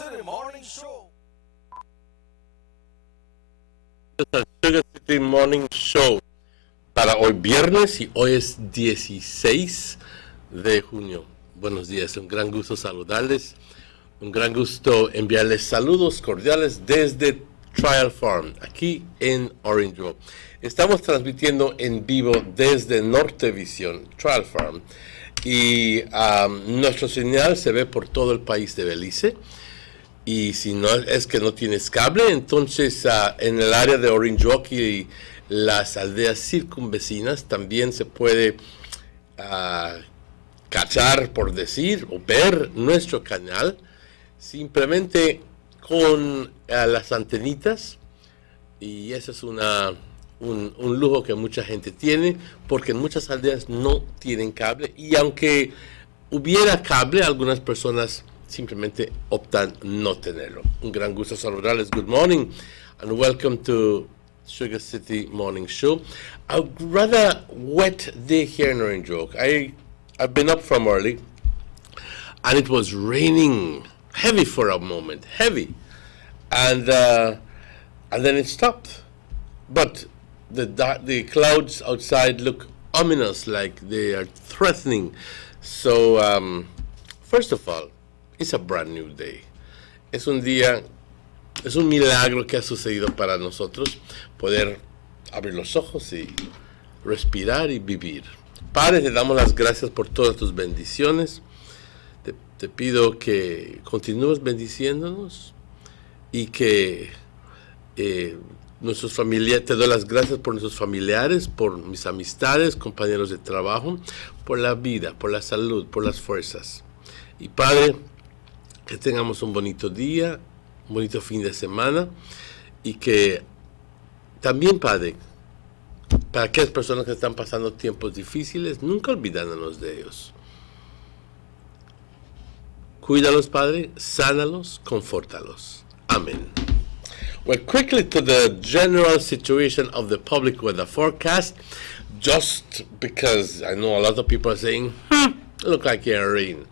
City Morning Show. Al Sugar City Morning Show para hoy viernes y hoy es 16 de junio. Buenos días, un gran gusto saludarles, un gran gusto enviarles saludos cordiales desde Trial Farm, aquí en Orange Grove. Estamos transmitiendo en vivo desde Nortevisión, Trial Farm, y nuestro señal se ve por todo el país de Belice. Y si no es que no tienes cable, entonces en el área de Orange Rock y las aldeas circunvecinas también se puede cachar, por decir, o ver nuestro canal simplemente con las antenitas. Y eso es un lujo que mucha gente tiene, porque en muchas aldeas no tienen cable. Y aunque hubiera cable, algunas personas simplemente optan no tenerlo. Un gran gusto saludarles. Good morning and welcome to Sugar City Morning Show. A rather wet day here in Orange Grove. I've been up from early and it was raining heavy for a moment, heavy, and then it stopped. But the clouds outside look ominous, like they are threatening. So first of all, it's a brand new day. Es un día, es un milagro que ha sucedido para nosotros poder abrir los ojos y respirar y vivir. Padre, te damos las gracias por todas tus bendiciones. Te pido que continúes bendiciéndonos y que nuestros familiares, te doy las gracias por nuestros familiares, por mis amistades, compañeros de trabajo, por la vida, por la salud, por las fuerzas. Y Padre, que tengamos un bonito día, un bonito fin de semana y que también, Padre, para aquellas personas que están pasando tiempos difíciles, nunca olvidándonos de ellos. Cuídalos, Padre, sánalos, confórtalos. Amén. Well, quickly to the general situation of the public weather forecast, just because I know a lot of people are saying, it looks like it's rain.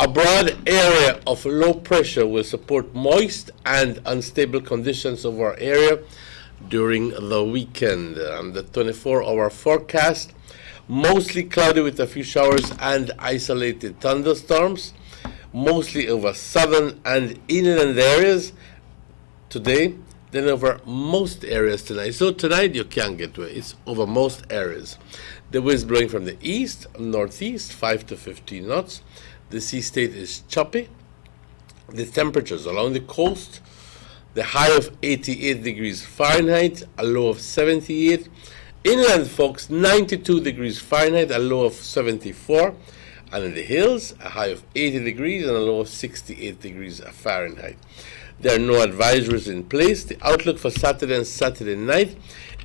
A broad area of low pressure will support moist and unstable conditions over our area during the weekend. The 24-hour forecast, mostly cloudy with a few showers and isolated thunderstorms, mostly over southern and inland areas today, then over most areas tonight. So tonight you can't get to it. It's over most areas. The wind is blowing from the east, northeast, 5 to 15 knots. The sea state is choppy. The temperatures along the coast, the high of 88 degrees Fahrenheit, a low of 78. Inland, folks, 92 degrees Fahrenheit, a low of 74. And in the hills, a high of 80 degrees and a low of 68 degrees Fahrenheit. There are no advisories in place. The outlook for Saturday and Saturday night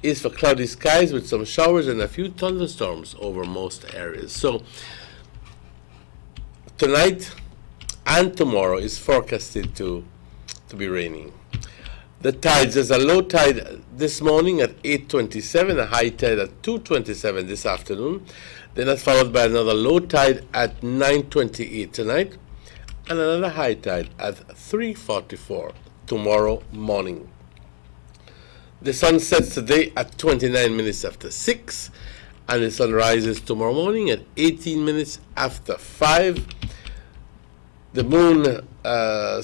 is for cloudy skies with some showers and a few thunderstorms over most areas. So tonight and tomorrow is forecasted to be raining. The tides, there's a low tide this morning at 8:27, a high tide at 2:27 this afternoon. Then that's followed by another low tide at 9:28 tonight, and another high tide at 3:44 tomorrow morning. The sun sets today at 29 minutes after 6, and the sun rises tomorrow morning at 18 minutes after 5. The moon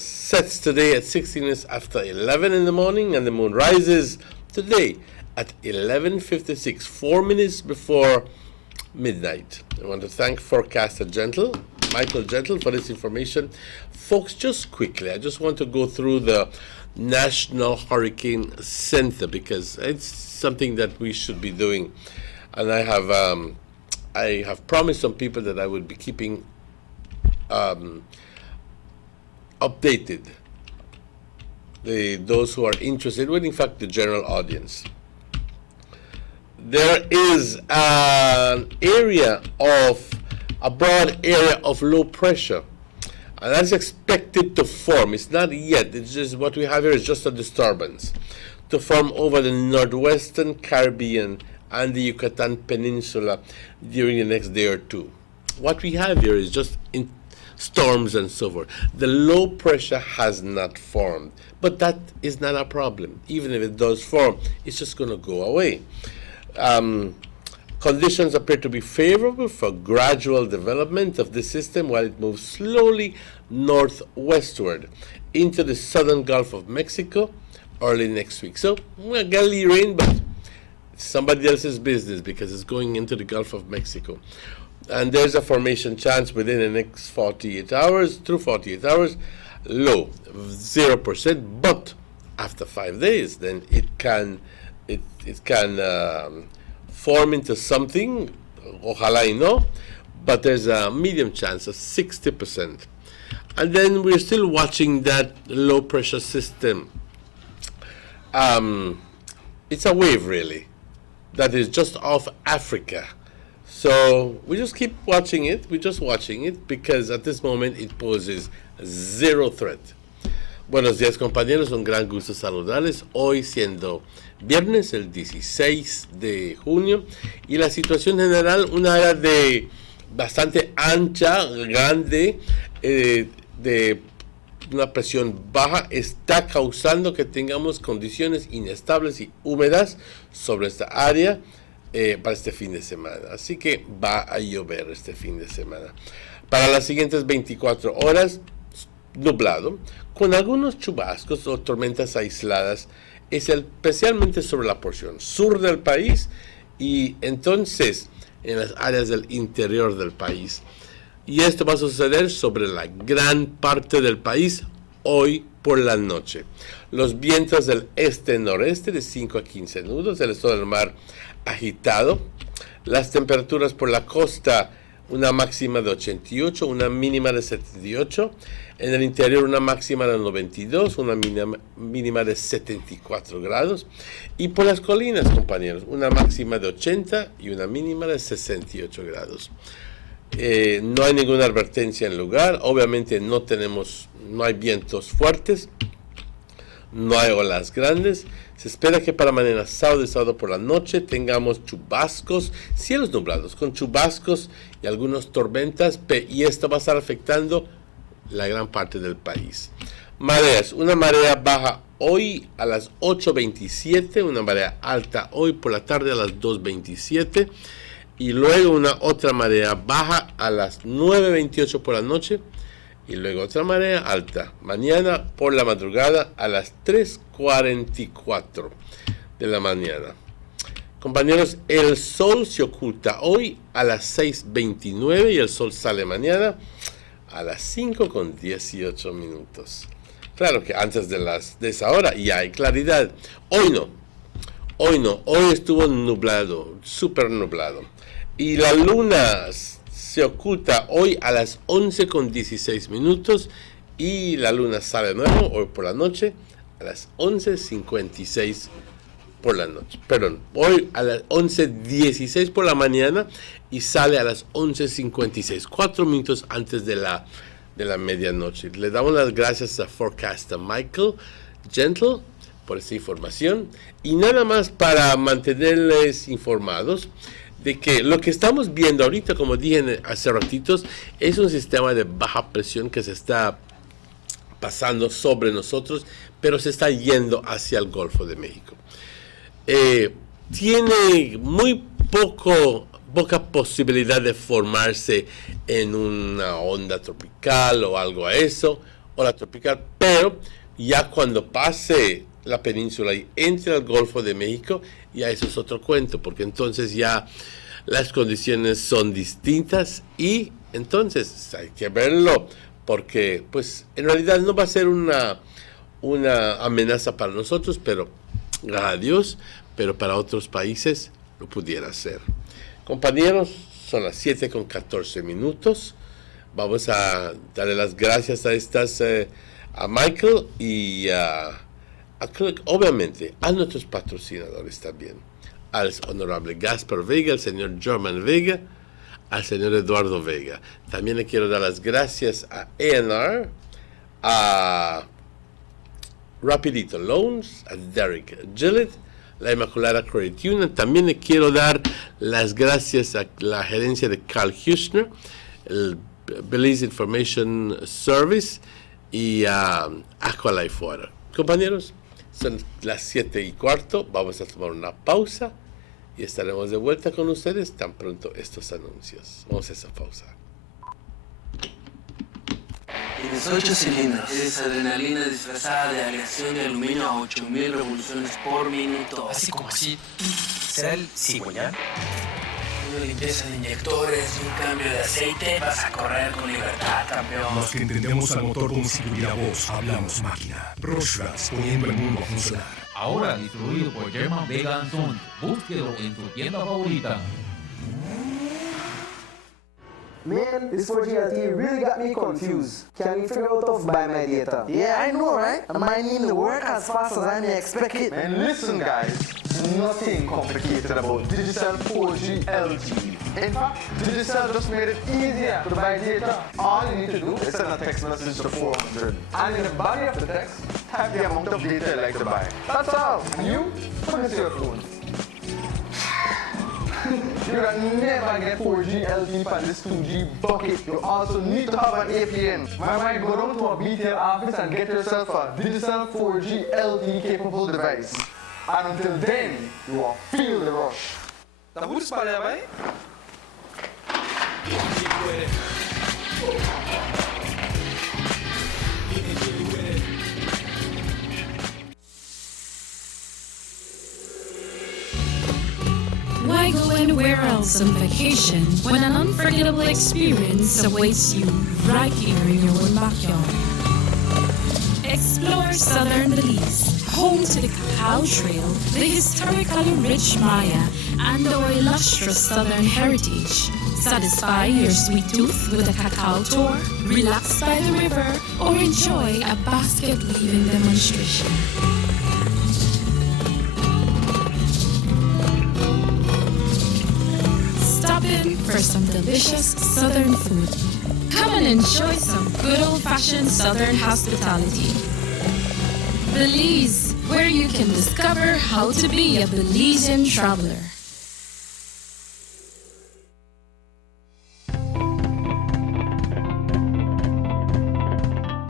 sets today at 16 minutes after 11 in the morning, and the moon rises today at 11:56, 4 minutes before midnight. I want to thank forecaster Michael Gentle, for this information. Folks, just quickly, I just want to go through the National Hurricane Center because it's something that we should be doing. And I have promised some people that I would be keeping updated those who are interested, well, in fact, the general audience. There is a broad area of low pressure, and that's expected to form. It's not yet. It's just what we have here is just a disturbance to form over the northwestern Caribbean and the Yucatan Peninsula during the next day or two. What we have here is just storms and so forth. The low pressure has not formed, but that is not a problem. Even if it does form, it's just going to go away. Conditions appear to be favorable for gradual development of the system while it moves slowly northwestward into the southern Gulf of Mexico early next week. So we're going to rain, but it's somebody else's business because it's going into the Gulf of Mexico. And there's a formation chance within the next 48 hours, through 48 hours, low, 0%, but after 5 days, then it can form into something, ojalá y no, but there's a medium chance of 60%. And then we're still watching that low pressure system. It's a wave, really, that is just off Africa. So we just keep watching it. We're just watching it because at this moment it poses zero threat. Buenos días, compañeros. Un gran gusto saludarles. Hoy siendo viernes, el 16 de junio, y la situación general, una área de bastante ancha, grande, de una presión baja, está causando que tengamos condiciones inestables y húmedas sobre esta área para este fin de semana. Así que va a llover este fin de semana. Para las siguientes 24 horas, nublado, con algunos chubascos o tormentas aisladas, especialmente sobre la porción sur del país y entonces en las áreas del interior del país. Y esto va a suceder sobre la gran parte del país hoy por la noche. Los vientos del este-noreste de 5 a 15 nudos, el estado del mar agitado. Las temperaturas por la costa, una máxima de 88, una mínima de 78. En el interior una máxima de 92, una mínima de 74 grados. Y por las colinas, compañeros, una máxima de 80 y una mínima de 68 grados. No hay ninguna advertencia en lugar. Obviamente no hay vientos fuertes, no hay olas grandes. Se espera que para mañana sábado y sábado por la noche tengamos chubascos, cielos nublados con chubascos y algunas tormentas, y esto va a estar afectando la gran parte del país. Mareas, una marea baja hoy a las 8:27, una marea alta hoy por la tarde a las 2:27 y luego una otra marea baja a las 9:28 por la noche y luego otra marea alta mañana por la madrugada a las 3:44 de la mañana. Compañeros, el sol se oculta hoy a las 6:29 y el sol sale mañana a las 5:18. Claro que antes de esa hora ya hay claridad. Hoy no, hoy estuvo nublado, súper nublado. Y la luna se oculta hoy a las 11:16 y la luna sale de nuevo hoy por la noche a las 11:56 por la noche. Perdón, hoy a las 11:16 por la mañana y sale a las 11:56, 4 minutos antes de la medianoche. Le damos las gracias a Forecaster Michael Gentle por esta información y nada más para mantenerles informados de que lo que estamos viendo ahorita, como dije hace ratitos, es un sistema de baja presión que se está pasando sobre nosotros, pero se está yendo hacia el Golfo de México. Tiene muy poca posibilidad de formarse en una onda tropical o algo a eso, ola tropical, pero ya cuando pase la península y entre al Golfo de México, ya eso es otro cuento, porque entonces ya las condiciones son distintas y entonces hay que verlo, porque pues en realidad no va a ser una amenaza para nosotros, pero gracias a Dios, pero para otros países lo pudiera ser. Compañeros, son las 7:14. Vamos a darle las gracias a Michael y obviamente a nuestros patrocinadores también, al honorable Gaspar Vega, al señor German Vega, al señor Eduardo Vega. También le quiero dar las gracias a A&R, a Rapidito Loans, a Derek Gillett, la Inmaculada Credit Union. También le quiero dar las gracias a la gerencia de Carl Huschner, el Belize Information Service y Aqualife Water. Compañeros, son las 7:15, vamos a tomar una pausa y estaremos de vuelta con ustedes tan pronto estos anuncios. Vamos a esa pausa. Tienes 8 cilindros. Eres adrenalina disfrazada de aleación de aluminio a 8000 revoluciones por minuto. Así como así. ¿Será el cigüeñal? Una limpieza de inyectores y un cambio de aceite. Vas a correr con libertad, campeón. Los que entendemos al motor como si tuviera voz, hablamos máquina. Rushras, poniendo el mundo a funcionar. Ahora distribuido por German Vega & Sons. Búsquelo en tu tienda favorita. Man, this 4GLT really got me confused. Can't even figure out how to buy my data. Yeah, I know, right? Mine need to work as fast as I may expect it. And listen, guys, nothing complicated about Digicel 4G LTE. In fact, Digicel just made it easier to buy data. All you need to do is send a text message to 400. And in the body of the text, type the amount of data you'd like to buy. That's all. And you put it to your phone. You can never get 4G LTE for this 2G bucket. You also need to have an APN. Might go down to a BTL office and get yourself a Digicel 4G LTE capable device. And until then, you will feel the rush. ¿Te gustas para allá, eh? Why go anywhere else on vacation when an unforgettable experience awaits you right here in your own backyard? Explore southern Belize, home to the Cacao Trail, the historically rich Maya, and our illustrious southern heritage. Satisfy your sweet tooth with a cacao tour, relax by the river, or enjoy a basket weaving demonstration. Stop in for some delicious southern food. Come and enjoy some good old-fashioned southern hospitality. Belize, where you can discover how to be a Belizean traveler.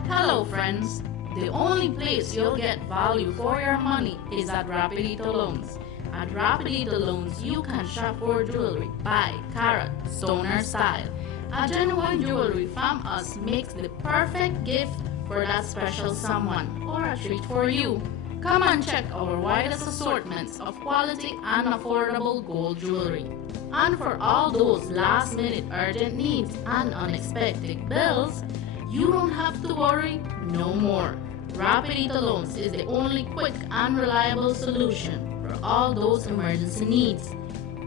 Hello friends, the only place you'll get value for your money is at Rapidito Loans. At Rapidito Loans, you can shop for jewelry, buy, carat, stoner style. A genuine jewelry from us makes the perfect gift for that special someone or a treat for you. Come and check our widest assortments of quality and affordable gold jewelry. And for all those last-minute urgent needs and unexpected bills, you don't have to worry no more. Rapidito Loans is the only quick and reliable solution for all those emergency needs.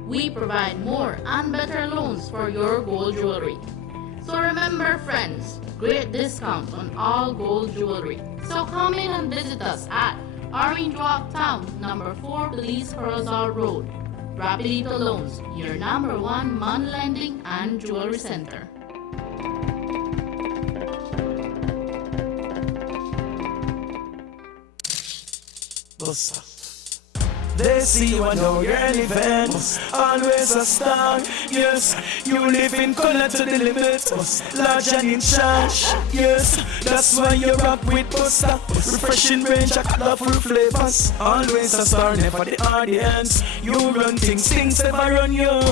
We provide more and better loans for your gold jewelry. So remember friends, great discounts on all gold jewelry. So come in and visit us at Orange Walk Town, number 4 Belize Corozal Road. Rapidito Loans, your number 1 money lending and jewelry center. They see you and know you're an event. Always a star, yes. You live in color to the limit. Large and in charge, yes. That's why you rock with Buster. Refreshing range of colorful flavors. Always a star, never the audience. You run things never run you.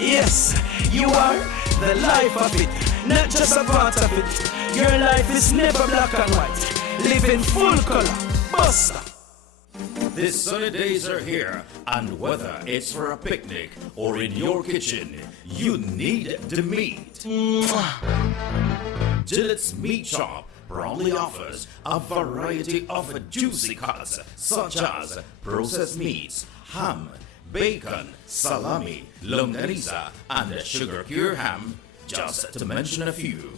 Yes, you are the life of it, not just a part of it. Your life is never black and white. Live in full color, Buster. The sunny days are here, and whether it's for a picnic or in your kitchen, you need the meat. Gillette's Meat Shop proudly offers a variety of juicy cuts such as processed meats, ham, bacon, salami, longaniza, and sugar cure ham, just to mention a few.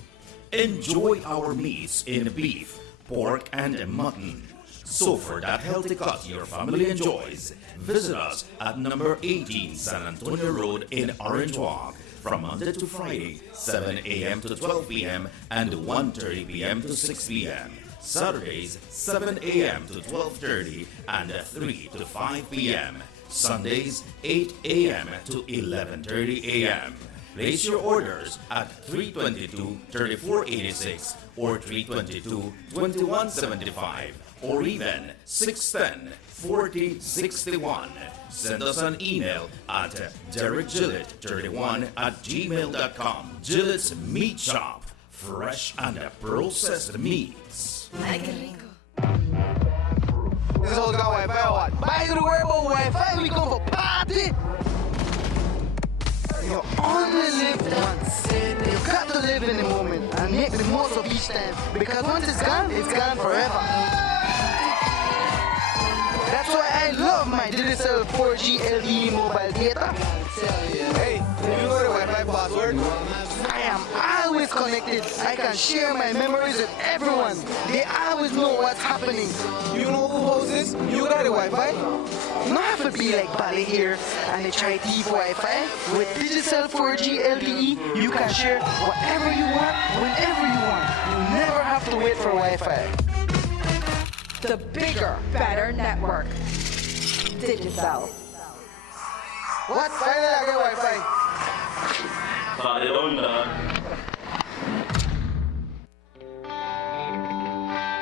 Enjoy our meats in beef, pork, and mutton. So for that healthy cut your family enjoys, visit us at number 18 San Antonio Road in Orange Walk from Monday to Friday, 7 a.m. to 12 p.m. and 1:30 p.m. to 6 p.m. Saturdays, 7 a.m. to 12:30 and 3 to 5 p.m. Sundays, 8 a.m. to 11:30 a.m. Place your orders at 322-3486 or 322-2175 or even 610-4061. Send us an email at DerekGillett31@gmail.com. Gillett's Meat Shop. Fresh and processed meats. This whole got Wi-Fi or what? Why you worry about Wi-Fi? We come for party. You only live once. You got to live in the moment and make the most of each time. Because once it's gone forever. That's why I love my Digicel 4G LTE mobile data. Hey, you know the Wi-Fi password? I am always connected. I can share my memories with everyone. They always know what's happening. You know who hosts this? You got the Wi-Fi? You don't have to be like Bali here and they try deep Wi-Fi. With Digicel 4G LTE, you can share whatever you want, whenever you want. You never have to wait for Wi-Fi. The bigger, better network. Digicel. What? Finally I get Wi-Fi.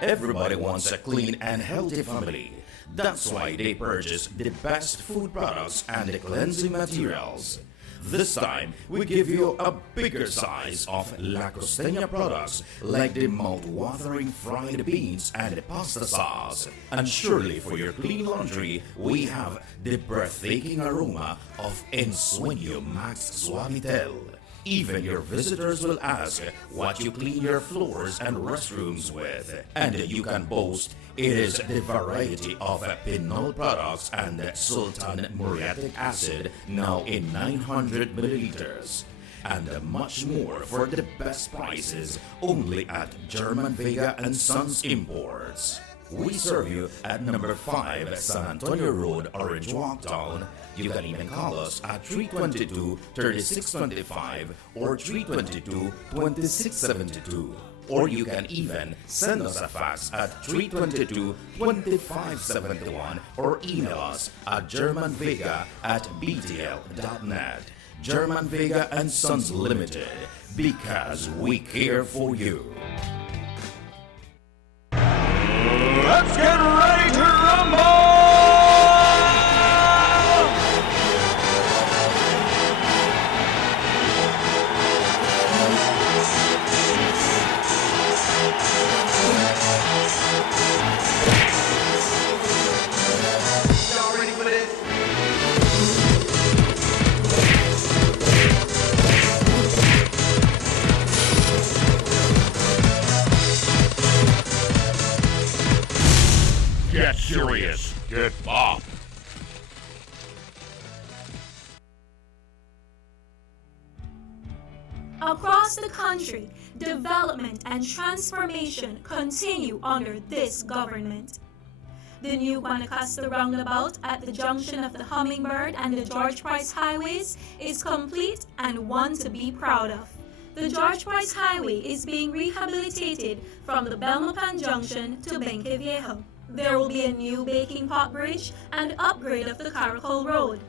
Everybody wants a clean and healthy family. That's why they purchase the best food products and the cleansing materials. This time, we give you a bigger size of La Costeña products like the mouth-watering fried beans and the pasta sauce. And surely for your clean laundry, we have the breathtaking aroma of Ensueño Max Suavitel. Even your visitors will ask what you clean your floors and restrooms with. And you can boast it is the variety of Pinol products and Sultan muriatic acid now in 900 milliliters. And much more for the best prices only at German Vega and Sons Imports. We serve you at number 5 San Antonio Road, Orange Walk Town. You can even call us at 322-3625 or 322-2672. Or you can even send us a fax at 322-2571 or email us at germanvega@btl.net. German Vega and Sons Limited, because we care for you. Let's get ready to rumble! Y'all ready for this? Get serious. Get up. Across the country, development and transformation continue under this government. The new Guanacaste roundabout at the junction of the Hummingbird and the George Price highways is complete and one to be proud of. The George Price Highway is being rehabilitated from the Belmopan Junction to Benque Viejo. There will be a new baking pot bridge and upgrade of the Caracol Road.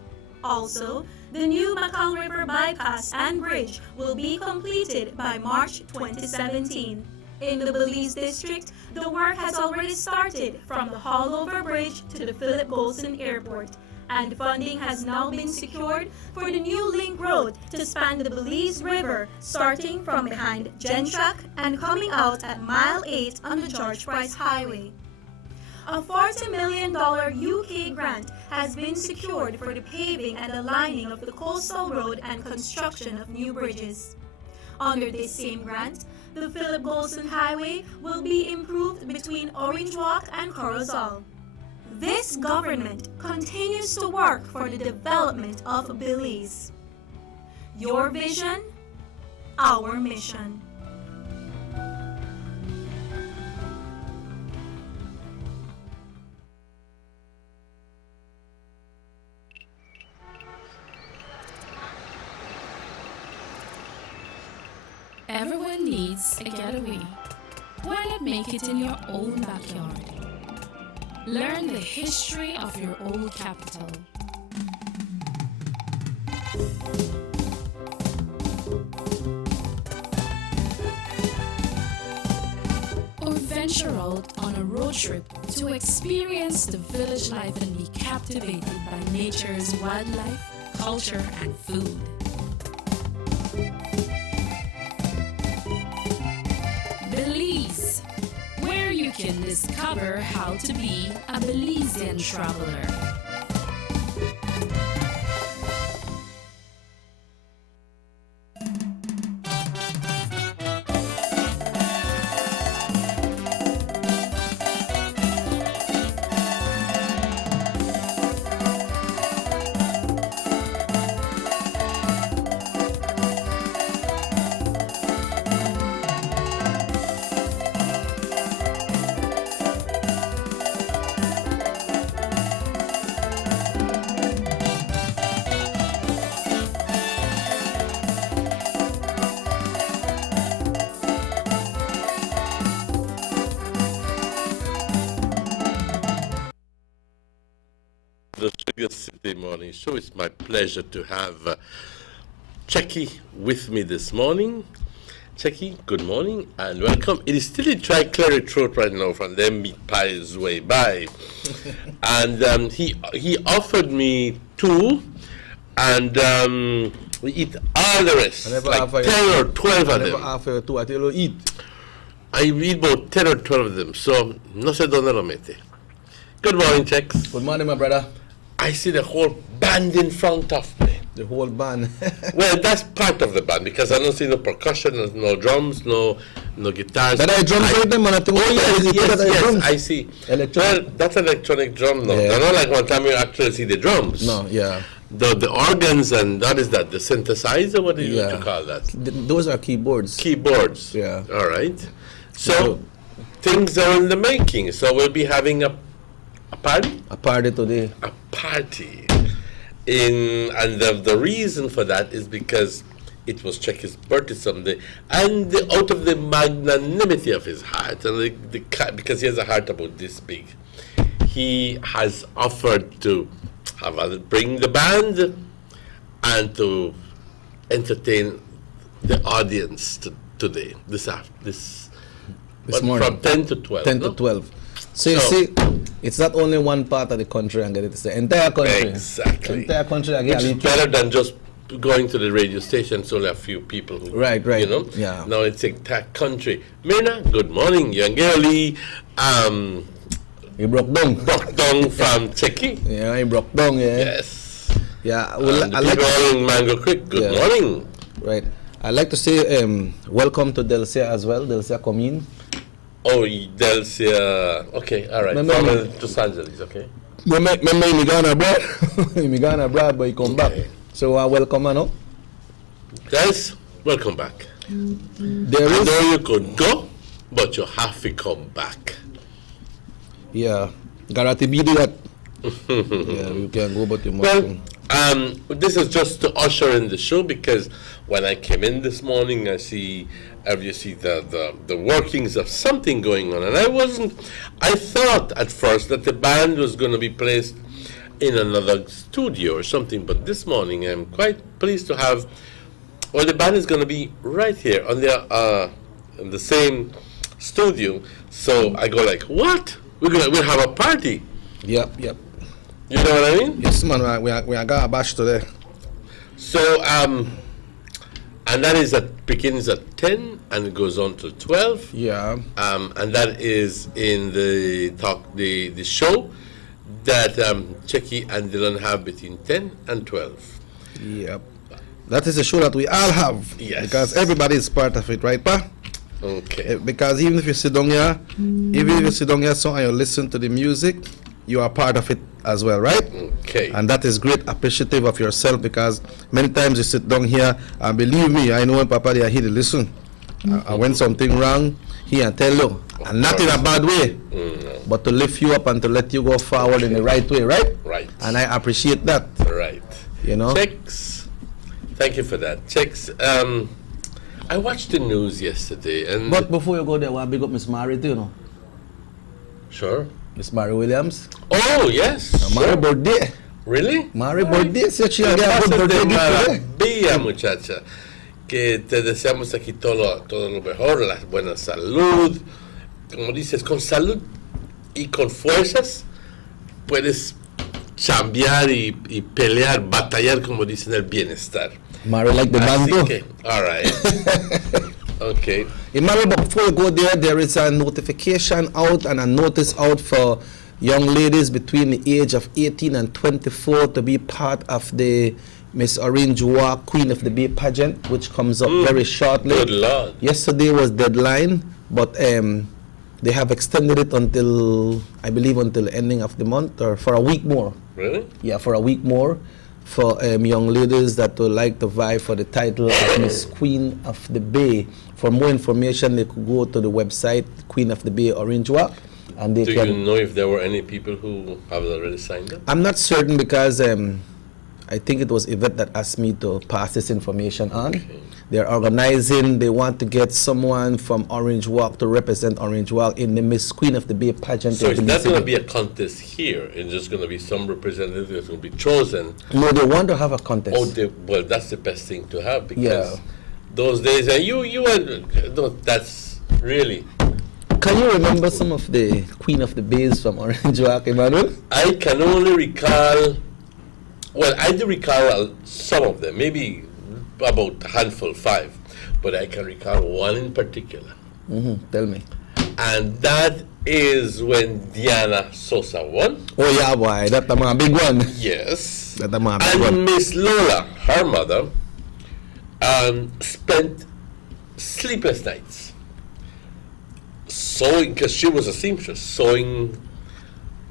Also, the new Macau River bypass and bridge will be completed by March 2017. In the Belize district, the work has already started from the Hallover Bridge to the Philip Golson Airport, and funding has now been secured for the new link road to span the Belize River, starting from behind Gentrack and coming out at Mile 8 on the George Price Highway. A $40 million UK grant has been secured for the paving and the lining of the coastal road and construction of new bridges. Under this same grant, the Philip Golson Highway will be improved between Orange Walk and Corozal. This government continues to work for the development of Belize. Your vision, our mission. Everyone needs a getaway. Why not make it in your own backyard? Learn the history of your old capital. venture out on a road trip to experience the village life and be captivated by nature's wildlife, culture, and food. Belize, where you can discover how to be a Belizean traveler. The Sugar City Morning Show. It's my pleasure to have Checky with me this morning. Checky, good morning and welcome. It is still a dry, clear throat right now from them meat pies way by. And he offered me 2, and we eat all the rest, like 10 or 12 of them. After 2, I tell you eat. I eat about 10 or 12 of them, so no se donde lo mete. Good morning, Chex. Good morning, my brother. I see the whole band in front of me. The whole band. Well, that's part of the band because I don't see no percussion, no drums, no guitars. That I drums with them, and I think yes, I see. Well, that's an electronic drum now. Yeah. They're not like one time you actually see the drums. No, yeah. The organs and that is that the synthesizer. What do you call that? Those are keyboards. Keyboards. Yeah. All right. So things are in the making. So we'll be having a party? A party today. A party. And the reason for that is because it was Checky's birthday someday, and out of the magnanimity of his heart, and because he has a heart about this big, he has offered to bring the band and to entertain the audience today, this morning. From 10 to 12. 10 to 12. So you see, it's not only one part of the country, and it's the entire country. Exactly. The entire country again. Which is better than just going to the radio station. It's only a few people who, right. You know. Yeah. Now it's the entire country. Mirna, good morning. Yangeli, he broke down. Broke down from Checky. Yeah, he broke down. Yeah. Yes. Yeah. Well, and the people in Mango Creek. Good morning. Right. I'd like to say welcome to Delcia as well. Delcia Commune. Oh, Delcia. Okay, all right. From Los Angeles, okay. Remember in Ghana abroad? In Ghana abroad, but he come back. So welcome, no? Guys, welcome back. I know you could go, but you have to come back. Yeah, gotta be that. Yeah, you can go, but you must. Well, this is just to usher in the show because when I came in this morning, you see the workings of something going on, and I thought at first that the band was going to be placed in another studio or something, but this morning I'm quite pleased to have, well, the band is going to be right here on in the same studio. So I go like, what? We'll have a party. Yep. You know what I mean? Yes, man. We are got a bash today. So and that begins at 10 and it goes on to 12. Yeah. And that is in the show that Checky and Dylan have between 10 and 12. Yep. That is a show that we all have. Yes. Because everybody is part of it, right, Pa? Okay. Because even if you sit down here, and you listen to the music, you are part of it as well, right? Okay. And that is great appreciative of yourself because many times you sit down here and believe me, I know when Papa they are here to listen. And when something wrong, he can tell you. And not in a bad way, but to lift you up and to let you go forward in the right way, right? Right. And I appreciate that. Right. You know? Chex. Thank you for that. Chex. I watched the news yesterday. But before you go there, I want to big up Miss Mary too, you know? Sure. Miss Mary Williams. Oh, yes. Mary birthday. Really? Mary birthday. So she get a good birthday maravilla, muchacha. Que te deseamos aquí todo lo mejor, la buena salud, como dices, con salud y con fuerzas, puedes chambear y pelear, batallar, como dicen, el bienestar. Mario, like the Así band que, all right. Okay. Emmanuel, but before we go there is a notification out and a notice out for young ladies between the age of 18 and 24 to be part of the Miss Orange Walk Queen of the Bay pageant, which comes up very shortly. Good Lord. Yesterday was deadline, but they have extended it until, I believe, until the ending of the month, or for a week more. Really? Yeah, for a week more, for young ladies that would like to vie for the title of Miss Queen of the Bay. For more information, they could go to the website, Queen of the Bay Orange Walk, and they Do can... you know if there were any people who have already signed up? I'm not certain because I think it was Yvette that asked me to pass this information on. Okay. They're organizing, they want to get someone from Orange Walk to represent Orange Walk in the Miss Queen of the Bay pageant. So it's not going to be a contest here. It's just going to be some representative that's going to be chosen. No, they want to have a contest. Oh, well, that's the best thing to have because those days, that's really... Can you remember some of the Queen of the Bays from Orange Walk, Emmanuel? I can only recall, well, I do recall some of them, maybe about a handful, 5, but I can recall one in particular. Tell me. And that is when Diana Sosa won. Oh yeah, boy, that's a big one. Yes. That's a big and one. Miss Lola, her mother, spent sleepless nights sewing, because she was a seamstress, sewing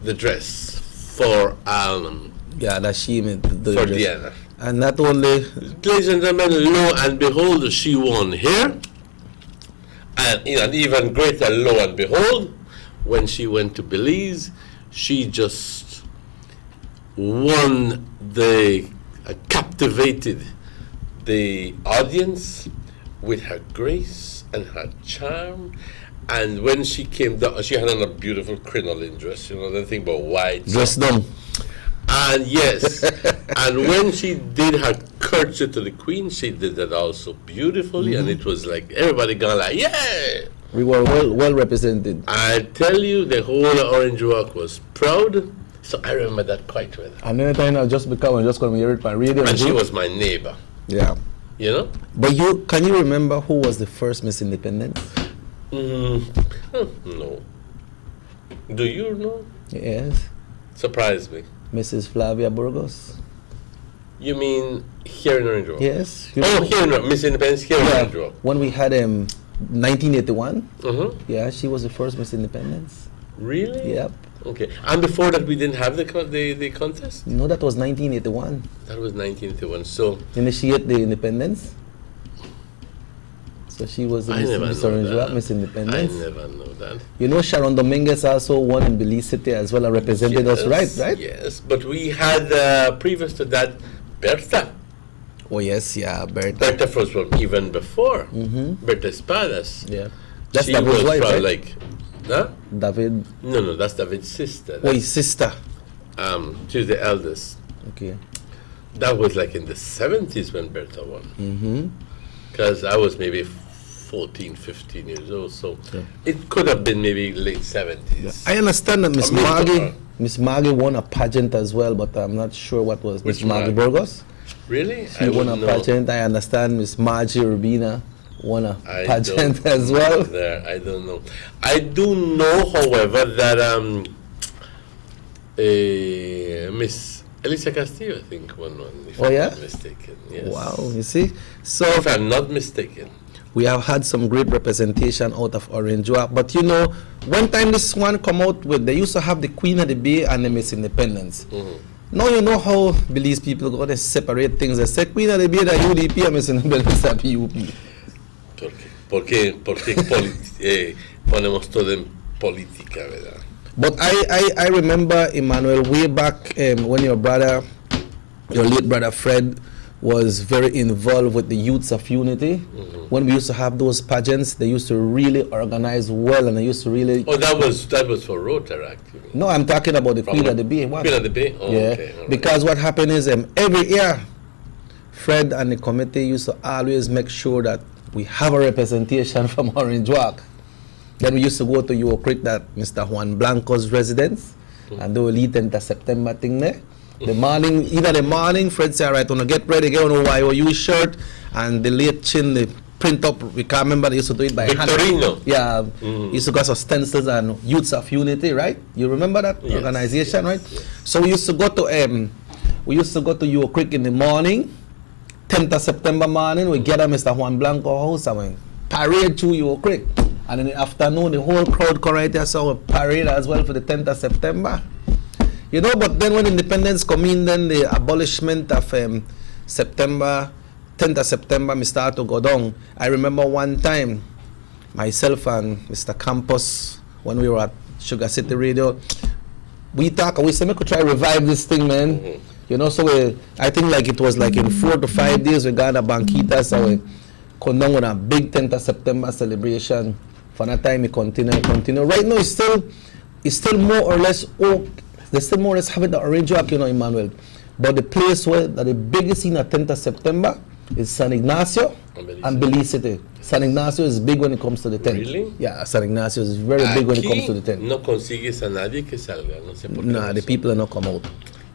the dress for that she made for Diana. And not only, ladies and gentlemen, lo and behold, she won here. And even greater, lo and behold, when she went to Belize, she just won captivated the audience with her grace and her charm. And when she came down, she had on a beautiful crinoline dress, the thing about white. Dress down. And yes, and when she did her curtsy to the Queen, she did that also beautifully, and it was like everybody gone like, yeah! We were well represented. I tell you, the whole Orange Walk was proud, so I remember that quite well. And then I just going to hear it by radio. And she was my neighbor. Yeah. You know? But can you remember who was the first Miss Independence? No. Do you know? Yes. Surprise me. Mrs. Flavia Burgos. You mean here in Orange Walk? Yes. Oh, here in Miss Independence, here in Orange Walk. When we had 1981. Yeah, she was the first Miss Independence. Really? Yep. Okay. And before that, we didn't have the contest? No, that was 1981. That was 1981. So initiate the independence. So she was Miss Orange Walk, Miss Independence. I never know that. You know, Sharon Dominguez also won in Belize City as well and represented us, right? Yes, but we had, previous to that, Berta. Oh, yes, yeah, Berta. Berta was from even before. Berta Espadas. Yeah. That's she David's was wife, from right? Huh? David. No, that's David's sister. Oh, his sister. She's the eldest. Okay. That was like in the 70s when Berta won. Because I was maybe 14, 15 years old, so it could have been maybe late 70s. Yeah. I understand that Miss Maggie won a pageant as well, but I'm not sure what was Miss Maggie Burgos. Really? She won a pageant. I understand Miss Margie Rubina won a pageant as well. I don't know. I do know, however, that Miss Elisa Castillo, I think, won one, if I'm not mistaken. Yes. Wow, you see? So if I'm not mistaken. We have had some great representation out of Orange Walk. But you know, one time this one come out with, they used to have the Queen of the Bay and the Miss Independence. Now you know how Belize people go to separate things. They say Queen of the Bay, the UDP, and Miss Independence, the PUP. ¿Por qué ponemos todo en política, verdad? But I remember, Emmanuel, way back when your late brother Fred, was very involved with the Youths of Unity. When we used to have those pageants, they used to really organize well, and they used to really... Oh, that was for Rotaract. No, I'm talking about the Queen of the Bay. Queen of the Bay? Oh, yeah, okay. Right. Because what happened is every year, Fred and the committee used to always make sure that we have a representation from Orange Walk. Then we used to go to Euro Creek, that Mr. Juan Blanco's residence, and do a late 10th September thing there. The morning, even the morning, Fred said, all right, when get ready, get on a YOU shirt, and the late chin, the print up, we can't remember, they used to do it by Victorino. hand. Yeah, used to go to stencils and Youths of Unity, right? You remember that organization, right? Yes. So we used to go to Euro Creek in the morning, 10th September morning, we get at Mr. Juan Blanco house and we parade through Euro Creek. And in the afternoon, the whole crowd come right there, so we parade as well for the 10th September. You know, but then when independence come in, then the abolishment of September, 10th September, we start to go down. I remember one time, myself and Mr. Campos, when we were at Sugar City Radio, we said, we could try to revive this thing, man. You know, so I think like it was like in 4 to 5 days, we got a banquita, so we come down with a big 10th September celebration. For that time, we continue. Right now, it's still more or less they still more or less having the orange walk, you know, Emmanuel. But the place where the biggest thing at 10th September is San Ignacio and Belize City. San Ignacio is big when it comes to the tent. Really? Yeah, San Ignacio is very big when it comes to the tent. No consigues a nadie que salga, no sé por qué. Nah, the people are not come out.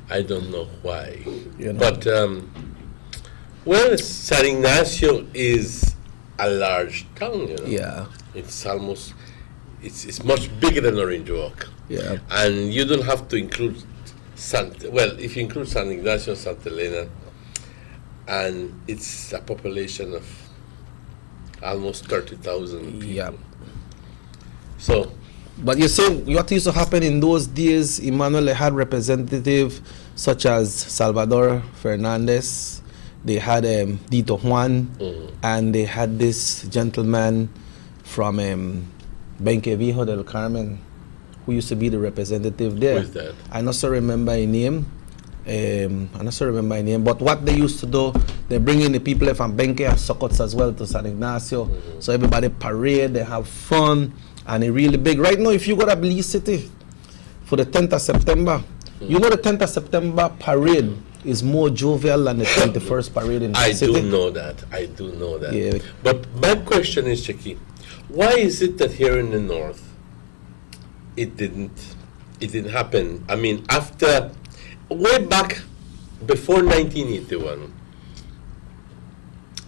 I don't know why. You know. But, well, San Ignacio is a large town, you know. Yeah. It's almost, it's much bigger than Orange Walk. Yeah. And you don't have to include if you include San Ignacio, Santa Elena, and it's a population of almost 30,000 people. Yeah. So. But you see, what used to happen in those days, Emmanuel, they had representatives such as Salvador Fernandez, they had Dito Juan, and they had this gentleman from Benque Viejo del Carmen, who used to be the representative there. Who is that? I not so remember his name. But what they used to do, they bring in the people from Benque and Socots as well to San Ignacio. So everybody parade, they have fun, and it's really big. Right now, if you go to Belize City for the 10th of September, you know the 10th of September parade is more jovial than the 21st parade in the city. I do know that. Yeah. But my question is, Chicky, why is it that here in the north it didn't happen? I mean, after way back before 1981,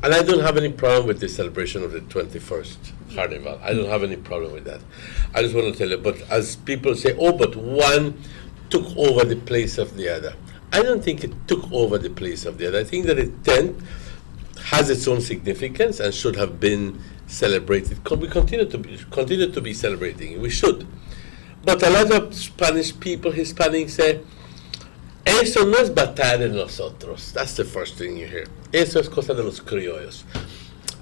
and I don't have any problem with the celebration of the 21st Carnival. I don't have any problem with that. I just want to tell you, but as people say, but one took over the place of the other. I don't think it took over the place of the other. I think that the 10th has its own significance and should have been celebrated. We continue to be celebrating it. We should. But a lot of Spanish people, Hispanics, say, eso no es batalla de nosotros. That's the first thing you hear. Eso es cosa de los criollos.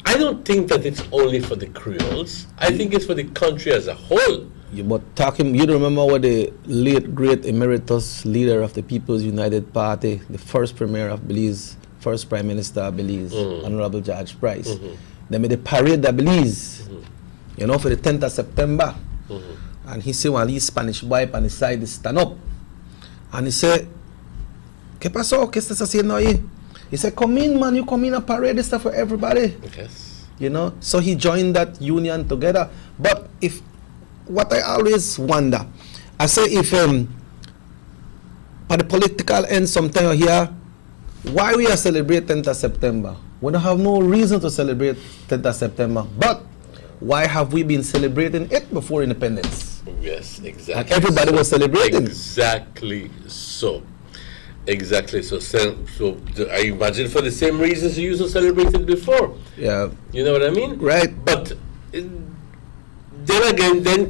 I don't think that it's only for the Creoles. I think it's for the country as a whole. You remember what the late, great emeritus leader of the People's United Party, the first premier of Belize, first prime minister of Belize, Honorable George Price. They made a parade at Belize, you know, for the 10th of September. And he said, one of these Spanish boy on the side stand up. And he said, ¿Qué pasó? ¿Qué estás haciendo ahí? He said, come in, man, you come in and parade this stuff for everybody. Yes. You know, so he joined that union together. But what I always wonder, I say if at the political end sometime here, why we are celebrating 10th of September? We don't have no reason to celebrate 10th of September, but why have we been celebrating it before independence? Yes, exactly. And everybody was celebrating. Exactly so. Exactly so. So I imagine for the same reasons you used to celebrate it before. Yeah. You know what I mean? Right. But then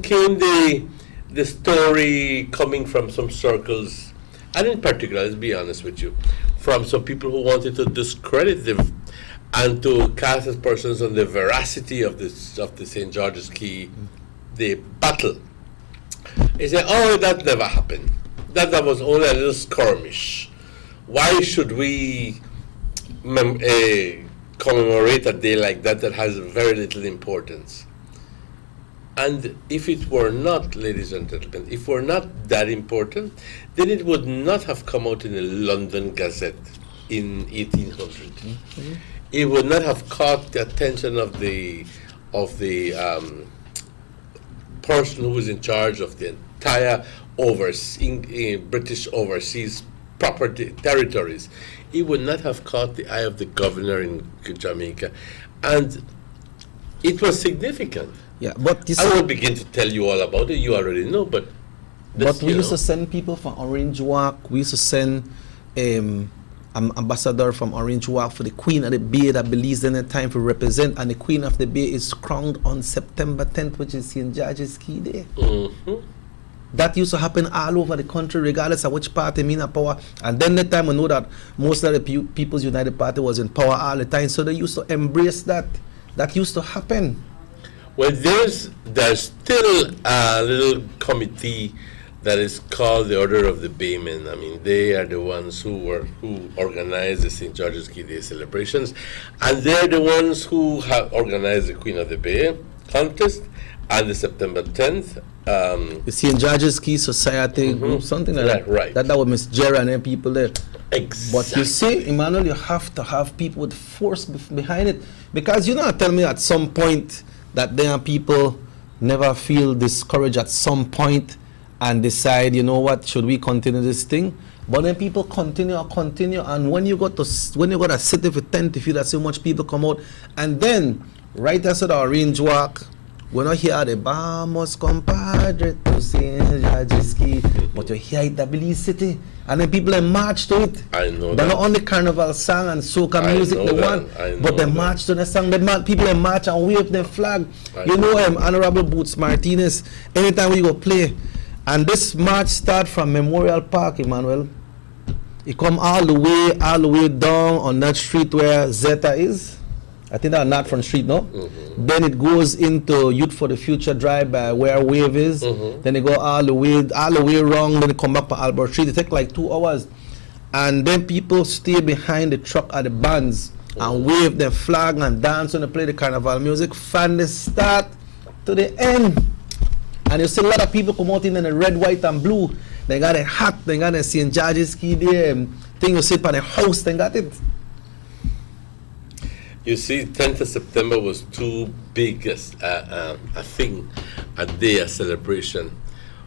came the story coming from some circles, and in particular, let's be honest with you, from some people who wanted to discredit them and to cast aspersions on the veracity of the St. George's Quay, the battle. They say, that never happened. That was only a little skirmish. Why should we commemorate a day like that has very little importance? And if it were not, ladies and gentlemen, if it were not that important, then it would not have come out in the London Gazette in 1800. It would not have caught the attention of the person who was in charge of the entire British overseas property territories, he would not have caught the eye of the governor in Jamaica, and it was significant. Yeah, but you I won't begin to tell you all about it. You already know, but we used to send people from Orange Walk. We used to send ambassador from Orange Walk for the Queen of the Bay that believes in the time to represent, and the Queen of the Bay is crowned on September 10th, which is St. George's Key Day. That used to happen all over the country, regardless of which party mean power. And then the time we know that most of the People's United Party was in power all the time, so they used to embrace that. That used to happen. Well, there's still a little committee that is called the Order of the Baymen. I mean, they are the ones who organize the St. George's Key Day celebrations, and they're the ones who have organized the Queen of the Bay contest and the September 10th. The St. George's Key Society group, something like that. Right. That was Miss Jerry and them people there. Exactly. But you see, Emmanuel, you have to have people with force behind it, because you know, tell me at some point that there are people never feel discouraged at some point and decide, you know what, should we continue this thing? But then people continue, and when you go to sit with 10 to feel that so much people come out, and then right after the Orange Walk, we don't hear the Vamos compadre to St. George's Key, but you hear it at Belize City, and then people march to it. I know They're that. not only carnival song and soca music they want, but they march to the song. People march and wave their flag. You know Honorable Boots Martinez, anytime we go play, and this march start from Memorial Park, Emmanuel. It come all the way down on that street where Zeta is. I think that's not from street, no? Then it goes into Youth for the Future Drive by where Wave is. Then they go all the way around, then they come back to Albert Street. It takes like 2 hours. And then people stay behind the truck at the bands and wave their flag and dance and play the carnival music from the start to the end. And you see a lot of people come out in the red, white, and blue. They got a hat, they got a St. George's Key Day thing, you sit on a house, they got it. You see, 10th of September was too big a thing, a day, a celebration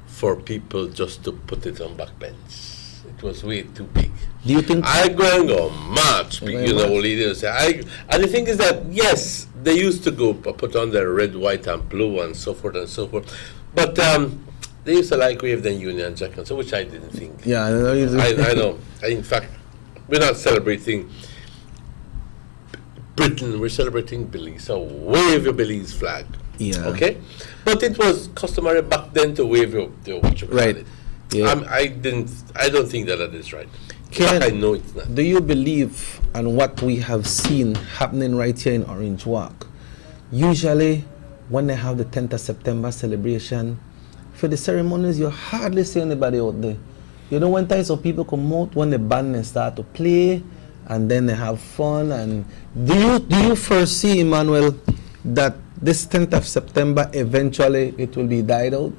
for people just to put it on backbench. It was way too big. Do you think I go and go march, you know, leaders. And the thing is that, yes, they used to go put on their red, white, and blue and so forth and so forth. But they used to like wave the Union Jack and so, which I didn't think. Yeah, I know. I know. In fact, we're not celebrating Britain, we're celebrating Belize. So wave your Belize flag. Yeah. Okay? But it was customary back then to wave your what you call Right. it. Yeah. I don't think that is right. Ken, I know it's not. do you believe in what we have seen happening right here in Orange Walk? Usually, when they have the 10th of September celebration, for the ceremonies, you hardly see anybody out there. You know, when times of people come out, when the band start to play, and then they have fun. And do you foresee, Emmanuel, that this 10th of September eventually it will be died out?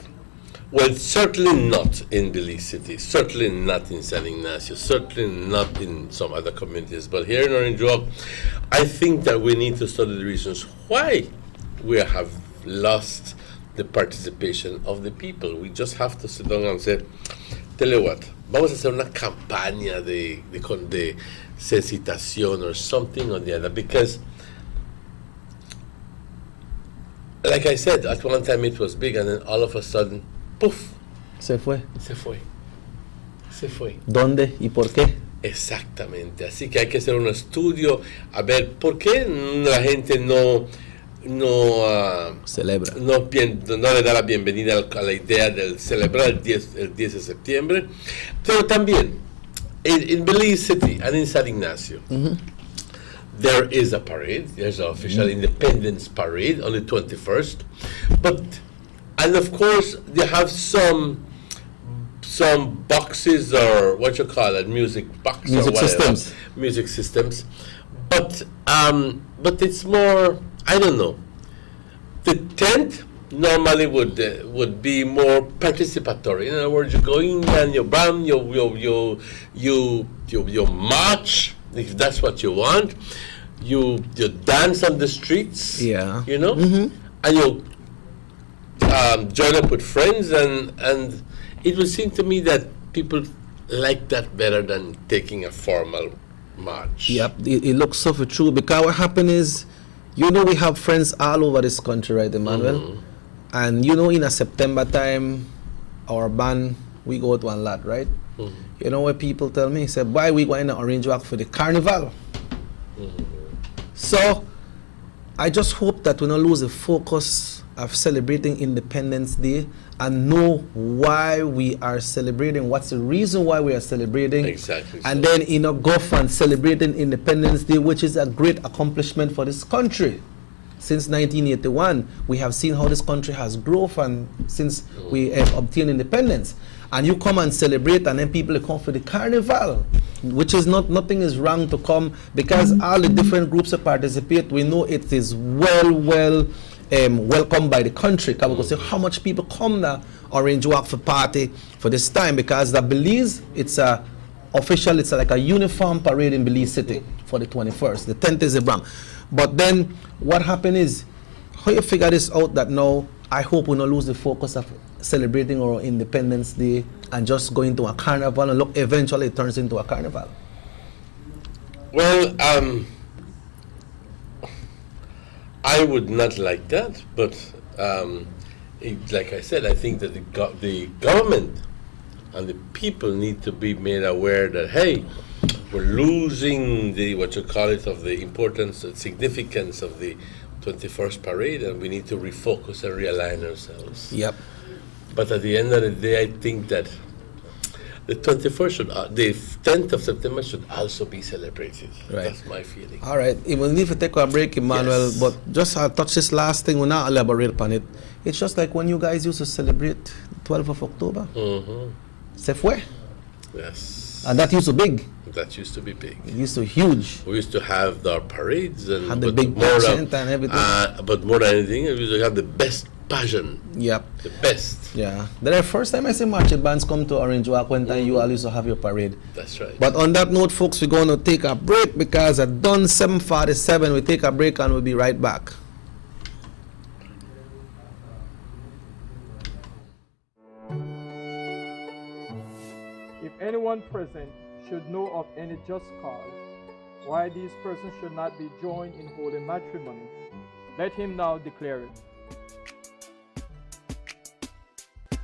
Well, certainly not in Belize City, certainly not in San Ignacio, certainly not in some other communities. But here in Orange Walk, I think that we need to study the reasons why we have lost the participation of the people. We just have to sit down and say, tell you what, vamos a hacer una campaña de cecitación or something or the other, because like I said, at one time it was big and then all of a sudden, poof. Se fue. Se fue. Se fue. ¿Dónde y por qué? Exactamente. Así que hay que hacer un estudio a ver por qué la gente no celebra. No le da la bienvenida a la idea de celebrar el 10 de septiembre. Pero también, in Belize City and in San Ignacio, there is a parade. There's an official Independence Parade on the 21st. And of course, they have some boxes or what you call it, music box or whatever. Systems. Music systems. But it's more, I don't know. The 10th normally would be more participatory. In other words, you go in and you bam, you march, if that's what you want. You dance on the streets. Yeah. You know? And you join up with friends, and it would seem to me that people like that better than taking a formal march. Yep, it looks so true, because what happened is, you know, we have friends all over this country, right, Emmanuel? And you know, in a September time, our band, we go to a lot, right? You know what people tell me? Say, why we going to Orange Walk for the carnival? So, I just hope that we don't lose the focus of celebrating Independence Day and know why we are celebrating, what's the reason why we are celebrating. Exactly. And then, you know, go and celebrating Independence Day, which is a great accomplishment for this country. Since 1981, we have seen how this country has grown and since we have obtained independence. And you come and celebrate, and then people come for the carnival, which is nothing is wrong to come, because all the different groups that participate, we know it is welcome by the country. Because we can say how much people come now Orange Walk for party for this time, because the Belize, it's a official, it's like a uniform parade in Belize City for the 21st. The 10th is the Bram. But then what happened is, how you figure this out that now, I hope we don't lose the focus of celebrating our Independence Day and just going to a carnival, and look, eventually it turns into a carnival. Well, I would not like that, but like I said, I think that the government and the people need to be made aware that, hey, we're losing the, what you call it, of the importance and significance of the 21st parade, and we need to refocus and realign ourselves. Yep. But at the end of the day, I think that the 21st should, the 10th of September should also be celebrated. Right. That's my feeling. All right, we'll need to take a break, Emmanuel, Yes. but just touch this last thing, we'll not elaborate upon it. It's just like when you guys used to celebrate 12th of October. Se fue. Yes. And that used to be big. That used to be big. It used to be huge. We used to have our parades and Had the but big more pageant and everything. but more than anything, we used to have the best pageant. Yep. The best. Yeah. The first time I see marching bands come to Orange Walk, one time you all used to have your parade. That's right. But on that note, folks, we're going to take a break, because at done 7:47, we take a break and we'll be right back. If anyone present should know of any just cause why these persons should not be joined in holy matrimony, let him now declare it.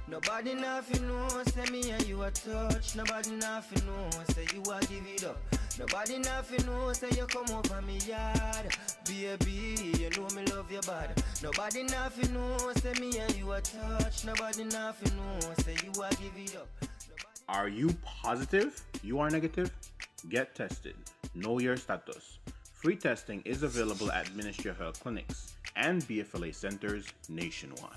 Nobody nothing know, say me and you a touch. Nobody nothing know, say you a give it up. Nobody nothing know, say you come over me yard. Baby, you know me love you bad. Nobody nothing know, say me and you a touch. Nobody nothing know, say you a give it up. Are you positive you are negative? Get tested. Know your status. Free testing is available at Ministry of Health clinics and BFLA centers nationwide.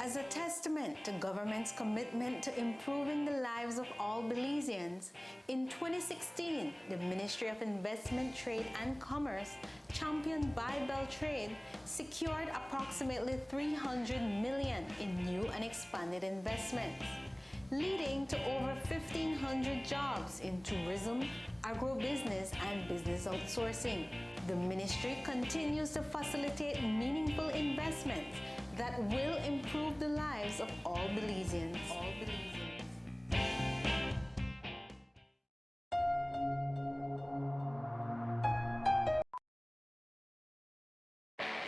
As a testament to government's commitment to improving the lives of all Belizeans, in 2016, the Ministry of Investment, Trade and Commerce, championed by Beltrade, secured approximately $300 million in new and expanded investments, leading to over 1,500 jobs in tourism, agribusiness, and business outsourcing. The ministry continues to facilitate meaningful investments that will improve the lives of all Belizeans.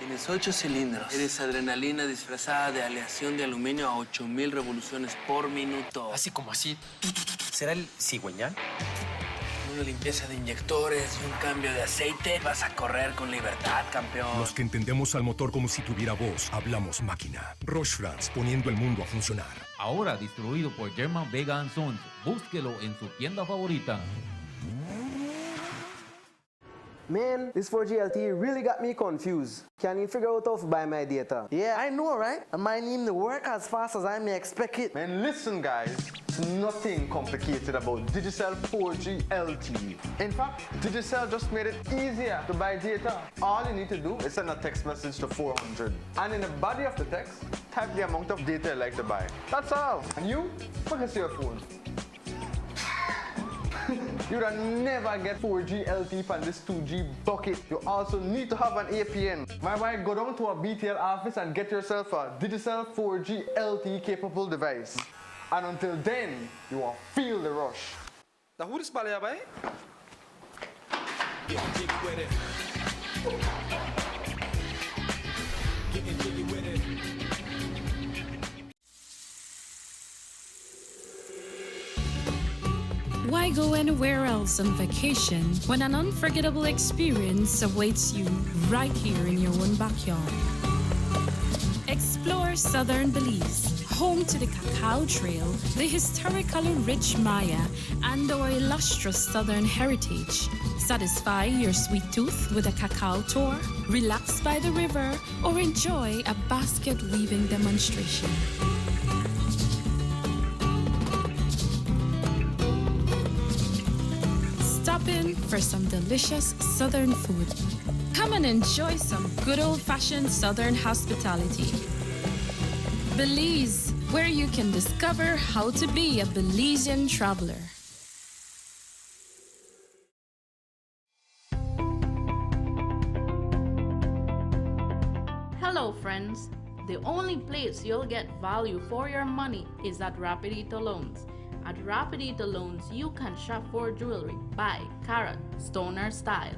Tienes 8 cilindros. Eres adrenalina disfrazada de aleación de aluminio a 8,000 revoluciones por minuto. Así como así. ¿Será el cigüeñal? Una limpieza de inyectores y un cambio de aceite. Vas a correr con libertad, campeón. Los que entendemos al motor como si tuviera voz, hablamos máquina. Roche France, poniendo el mundo a funcionar. Ahora distribuido por German Vega & Sons. Búsquelo en su tienda favorita. Man, this 4G LTE really got me confused. Can you figure out how to buy my data? Yeah, I know, right? And my name to work as fast as I may expect it. Man, listen, guys. There's nothing complicated about Digicel 4G LTE. In fact, Digicel just made it easier to buy data. All you need to do is send a text message to 400. And in the body of the text, type the amount of data you'd like to buy. That's all. And you, focus your phone. you'd never get 4G LTE from this 2G bucket. You also need to have an APN. My boy, go down to a BTL office and get yourself a Digicel 4G LTE capable device. And until then, you will feel the rush. Now who this bally boy? Getting jiggy with it. Getting jiggy with it. Why go anywhere else on vacation when an unforgettable experience awaits you right here in your own backyard? Explore southern Belize, home to the Cacao Trail, the historically rich Maya, and our illustrious southern heritage. Satisfy your sweet tooth with a cacao tour, relax by the river, or enjoy a basket weaving demonstration. Stop in for some delicious southern food. Come and enjoy some good old-fashioned southern hospitality. Belize, where you can discover how to be a Belizean traveler. Hello friends, the only place you'll get value for your money is at Rapidito Loans. At Rapidito Loans, you can shop for jewelry, buy, carat, stoner style.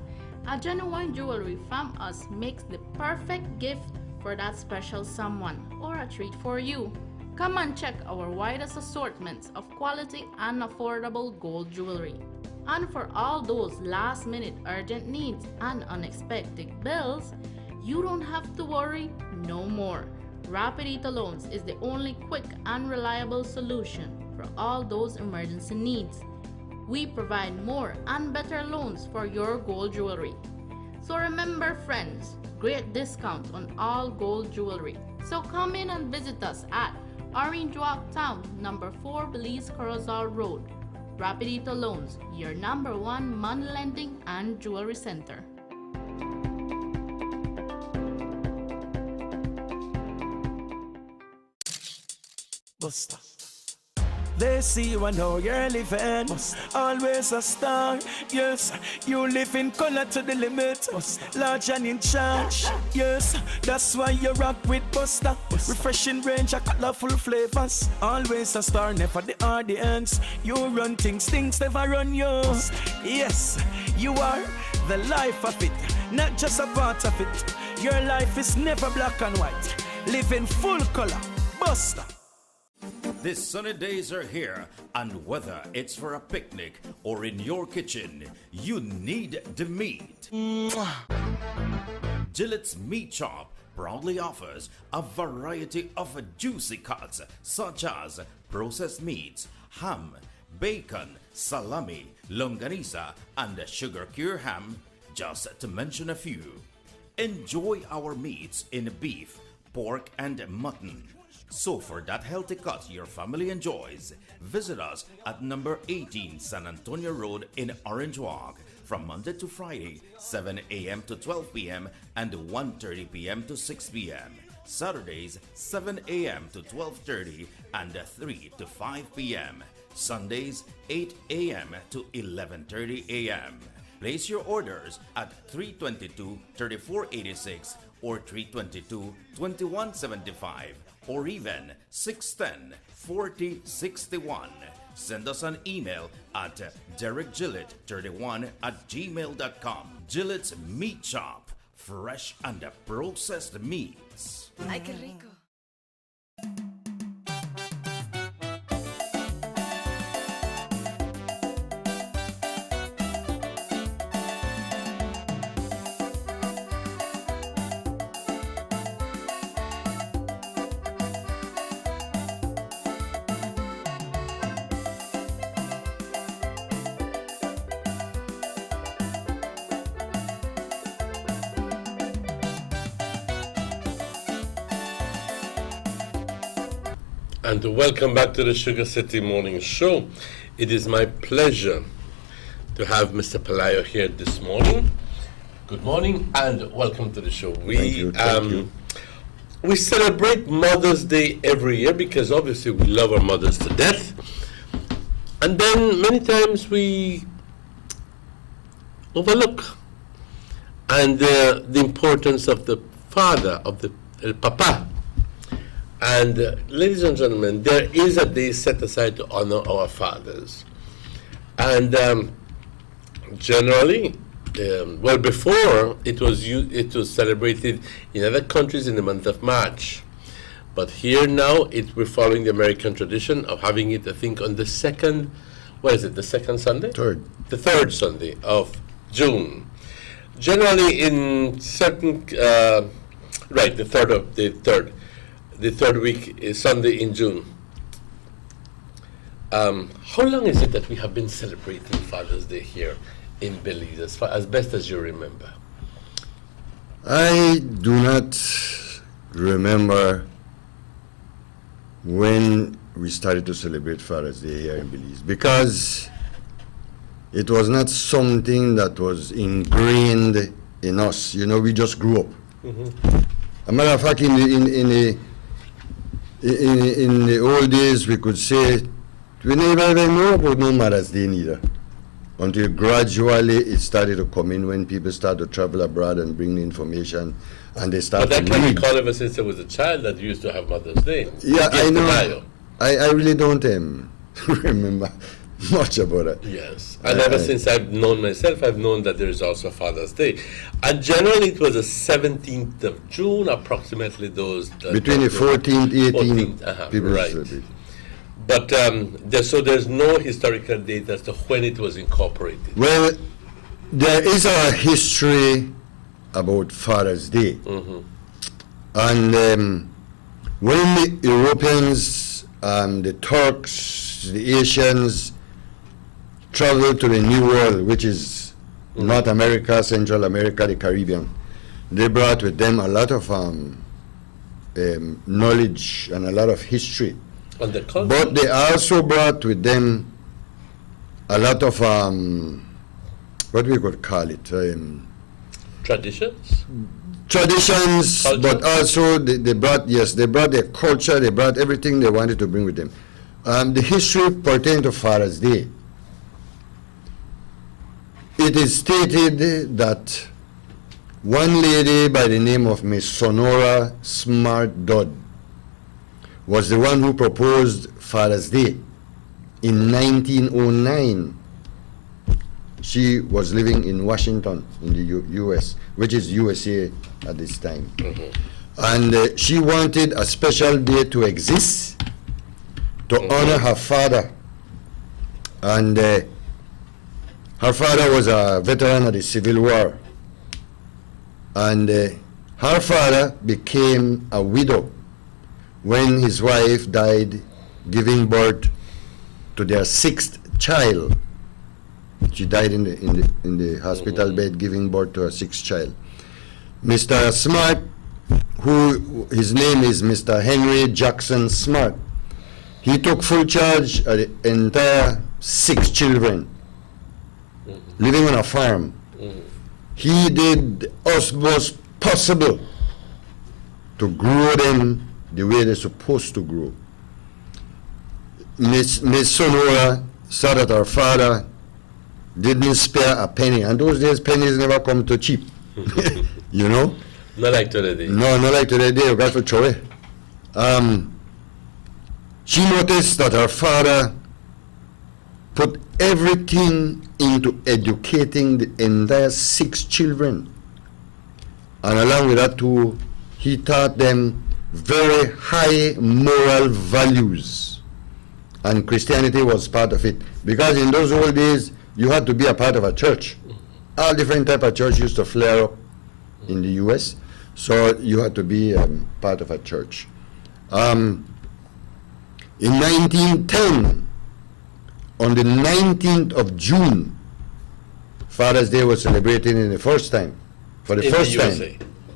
A genuine jewelry from us makes the perfect gift for that special someone or a treat for you. Come and check our widest assortments of quality and affordable gold jewelry. And for all those last-minute urgent needs and unexpected bills, you don't have to worry no more. Rapidito Loans is the only quick and reliable solution for all those emergency needs. We provide more and better loans for your gold jewelry. So remember friends, great discount on all gold jewelry. So come in and visit us at Orange Walk Town, number 4 Belize Corozal Road. Rapidito Loans, your number 1 money lending and jewelry center. Buster. They see you and how you're living. Always a star. Yes, you live in color to the limit. Large and in charge. Yes, that's why you rock with Buster. Refreshing range of colorful flavors. Always a star, never the audience. You run things never run you. Yes, you are the life of it, not just a part of it. Your life is never black and white. Live in full color. Buster. These sunny days are here, and whether it's for a picnic or in your kitchen, you need the meat. Gillette's Meat Shop proudly offers a variety of juicy cuts such as processed meats, ham, bacon, salami, longaniza, and sugar cure ham, just to mention a few. Enjoy our meats in beef, pork, and mutton. So for that healthy cut your family enjoys, visit us at number 18 San Antonio Road in Orange Walk from Monday to Friday, 7 a.m. to 12 p.m. and 1:30 p.m. to 6 p.m. Saturdays, 7 a.m. to 12:30 and 3 to 5 p.m. Sundays, 8 a.m. to 11:30 a.m. Place your orders at 322-3486 or 322-2175 or even 610-4061. Send us an email at derekgillett31@gmail.com. Gillette's Meat Shop, fresh and processed meats. Ay, qué rico. And welcome back to the Sugar City Morning Show. It is my pleasure to have Mr. Pelayo here this morning. Good morning and welcome to the show. Thank you. We celebrate Mother's Day every year because obviously we love our mothers to death. And then many times we overlook. And the importance of the father, of the el papa. And ladies and gentlemen, there is a day set aside to honor our fathers. And generally, well, before it was celebrated in other countries in the month of March. But here now, we're following the American tradition of having it, I think, on the second, what is it, the second Sunday? Third. The third Sunday of June. Generally in certain, right, the third week is Sunday in June. How long is it that we have been celebrating Father's Day here in Belize, as best as you remember? I do not remember when we started to celebrate Father's Day here in Belize, because it was not something that was ingrained in us. You know, we just grew up. A matter of fact, in the old days, we could say we never even know about no Mother's Day neither, until gradually it started to come in when people started to travel abroad and bring the information, and they started But that to can be read. called ever since I was a child that used to have Mother's Day. Yeah, Yes, I know. denial. I really don't remember much about it. Yes, and ever since I've known myself, I've known that there is also Father's Day. And generally it was the 17th of June, approximately those. Between the 14th, 18th, people right. celebrate. But so there's no historical date as to when it was incorporated. Well, there is a history about Father's Day. And when the Europeans, the Turks, the Asians traveled to the New World, which is North America, Central America, the Caribbean, they brought with them a lot of knowledge and a lot of history. On the culture. But they also brought with them a lot of, what we could call it, Traditions? traditions, Culture? but also they brought their culture, they brought everything they wanted to bring with them. The history pertaining to Father's Day, it is stated that one lady by the name of Miss Sonora Smart Dodd was the one who proposed Father's Day in 1909. She was living in Washington in the U.S., which is USA at this time. And she wanted a special day to exist to honor her father. And her father was a veteran of the Civil War. And her father became a widow when his wife died, giving birth to their sixth child. She died in the hospital bed, giving birth to her sixth child. Mr. Smart, who his name is Mr. Henry Jackson Smart, he took full charge of the entire 6 children living on a farm. He did the utmost possible to grow them the way they're supposed to grow. Miss Sonora saw that her father didn't spare a penny, and those days pennies never come too cheap. You know? Not like today. No, not like today. You got to throw it. She noticed that her father put everything into educating the entire 6 children. And along with that too, he taught them very high moral values. And Christianity was part of it. Because in those old days, you had to be a part of a church. All different type of church used to flare up in the U.S., so you had to be part of a church. In 1910, on the 19th of June, Father's Day was celebrated for the first time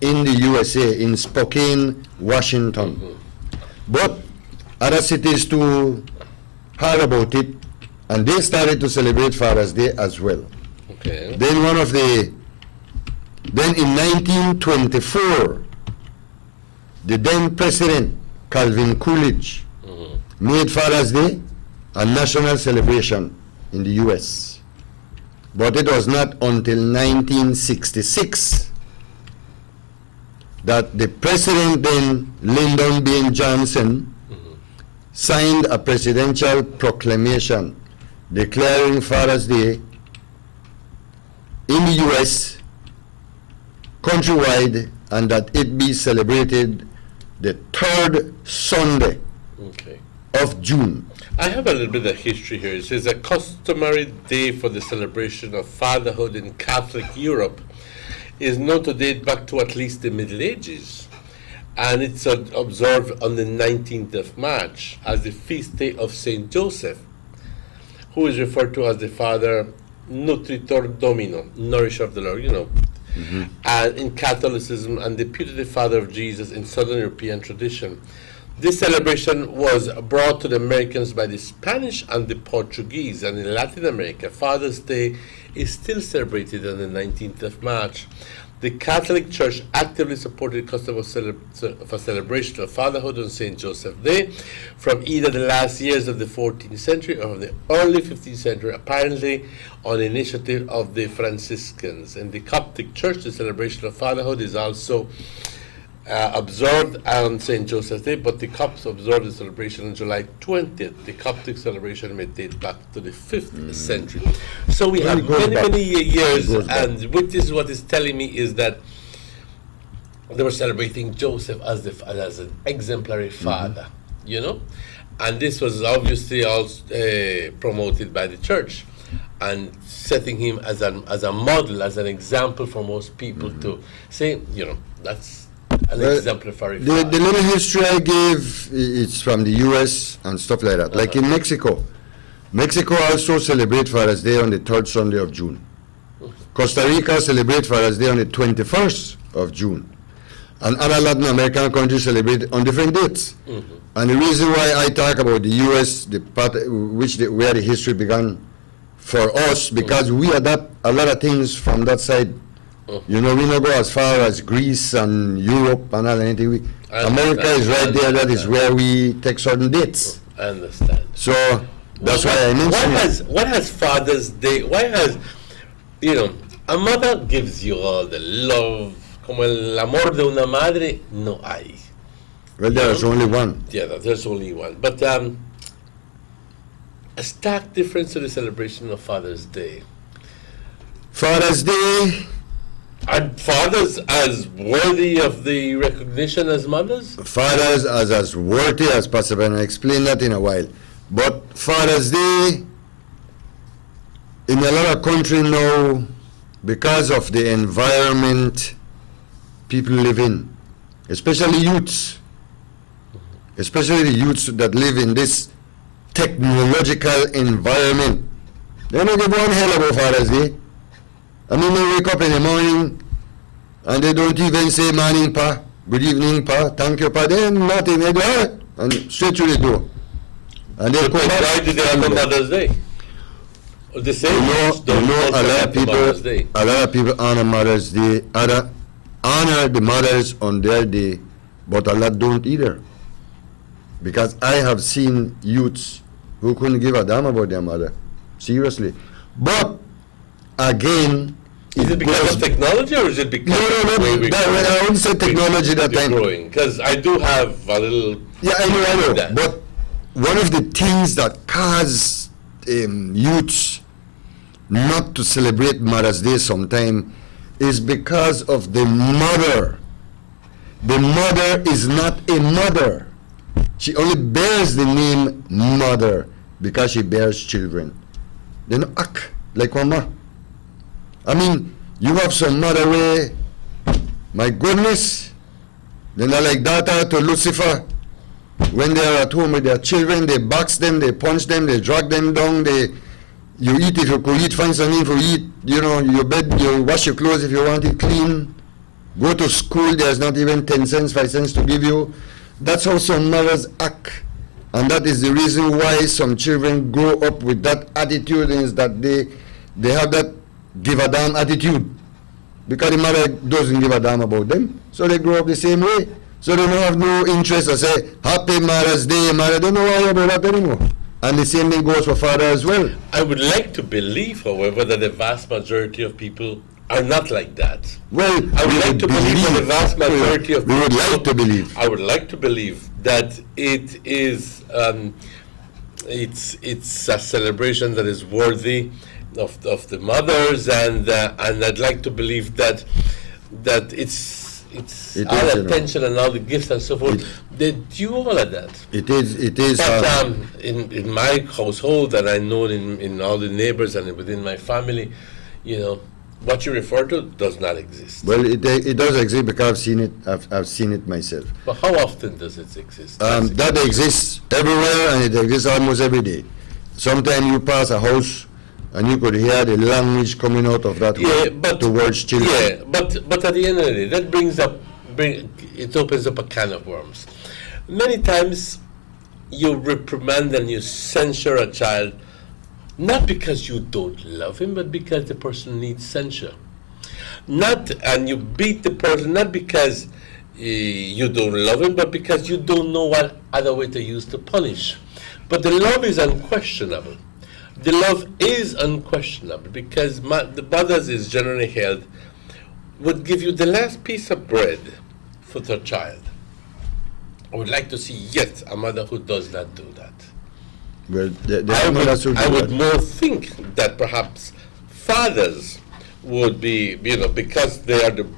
in the USA, in Spokane, Washington. But other cities too heard about it, and they started to celebrate Father's Day as well. Okay. Then in 1924, the then President, Calvin Coolidge, made Father's Day a national celebration in the U.S. But it was not until 1966 that the president then, Lyndon B. Johnson, signed a presidential proclamation declaring Father's Day in the U.S. countrywide, and that it be celebrated the third Sunday of June. I have a little bit of history here. It says a customary day for the celebration of fatherhood in Catholic Europe is known to date back to at least the Middle Ages. And it's observed on the 19th of March as the feast day of Saint Joseph, who is referred to as the Father Nutritor Domino, nourisher of the Lord, and in Catholicism, and the putative father of Jesus in Southern European tradition. This celebration was brought to the Americans by the Spanish and the Portuguese, and in Latin America, Father's Day is still celebrated on the 19th of March. The Catholic Church actively supported the custom of a celebration of fatherhood on St. Joseph's Day from either the last years of the 14th century or the early 15th century, apparently on initiative of the Franciscans. In the Coptic Church, the celebration of fatherhood is also observed on St. Joseph's Day, but the Copts observe the celebration on July 20th. The Coptic celebration may date back to the 5th century. So we have many years, and which is what is telling me is that they were celebrating Joseph as an exemplary father, and this was obviously also promoted by the church and setting him as a model, as an example for most people to say, that's an exemplary father. The little history I gave, it's from the U.S. and stuff like that. Like in Mexico. Mexico also celebrate Father's Day on the third Sunday of June. Costa Rica celebrate Father's Day on the 21st of June. And other Latin American countries celebrate on different dates. And the reason why I talk about the U.S., the part where the history began for us, because we adapt a lot of things from that side. We don't go as far as Greece and Europe and all anything. America is right there. That is where we take certain dates. I understand. So that's why I mentioned it. What has Father's Day? Why has, a mother gives you all the love, como el amor de una madre no hay. Well, there's only one. Yeah, there's only one. But a stark difference to the celebration of Father's Day. Father's Day. Are fathers as worthy of the recognition as mothers? Fathers as worthy as possible, and I'll explain that in a while. But Father's Day, in a lot of countries now, because of the environment people live in, especially youths, especially the youths that live in this technological environment, they don't give one hell about Father's Day. I mean, they wake up in the morning and they don't even say morning, pa, good evening, pa, thank you, pa. Then nothing, they go and straight through the door. And they come back. Why do they have Mother's Day? The same a lot of people honor Mother's Day, honor the mothers on their day, but a lot don't either. Because I have seen youths who couldn't give a damn about their mother. Seriously. But again, is it because of technology, or is it because I wouldn't say technology that time. Because I do have a little. Yeah, I know. But one of the things that cause youths not to celebrate Mother's Day sometime is because of the mother. The mother is not a mother. She only bears the name mother because she bears children. They don't act like mama. I mean, you have some mother way, my goodness, they're not like daughter to Lucifer. When they are at home with their children, they box them, they punch them, they drag them down, you eat if you could eat, find something to eat, your bed, you wash your clothes if you want it clean. Go to school, there's not even 10 cents, 5 cents to give you. That's how some mothers act. And that is the reason why some children grow up with that attitude, is that they have that give a damn attitude. Because the mother doesn't give a damn about them. So they grow up the same way. So they don't have no interest to say, Happy Mother's Day, mother. They don't know why about that anymore. And the same thing goes for father as well. I would like to believe, however, that the vast majority of people are not like that. Well, I would like to believe that the vast majority of people. We would like to believe. I would like to believe that it is. It's a celebration that is worthy of the mothers, and I'd like to believe that it's all attention and all the gifts and so forth. They do all of that. It is. But in my household, and I know in all the neighbors and within my family, what you refer to does not exist. Well, it does exist because I've seen it myself. But how often does it exist? That exists everywhere, and it exists almost every day. Sometimes you pass a house and you could hear the language coming out of that house towards children. Yeah, but at the end of the day, that it opens up a can of worms. Many times you reprimand and you censure a child, not because you don't love him, but because the person needs censure. And you beat the person not because you don't love him, but because you don't know what other way to use to punish. But the love is unquestionable. The love is unquestionable because the mothers is generally held would give you the last piece of bread for their child. I would like to see yet a mother who does not do that. Well, I would more think that perhaps fathers would be, because they are the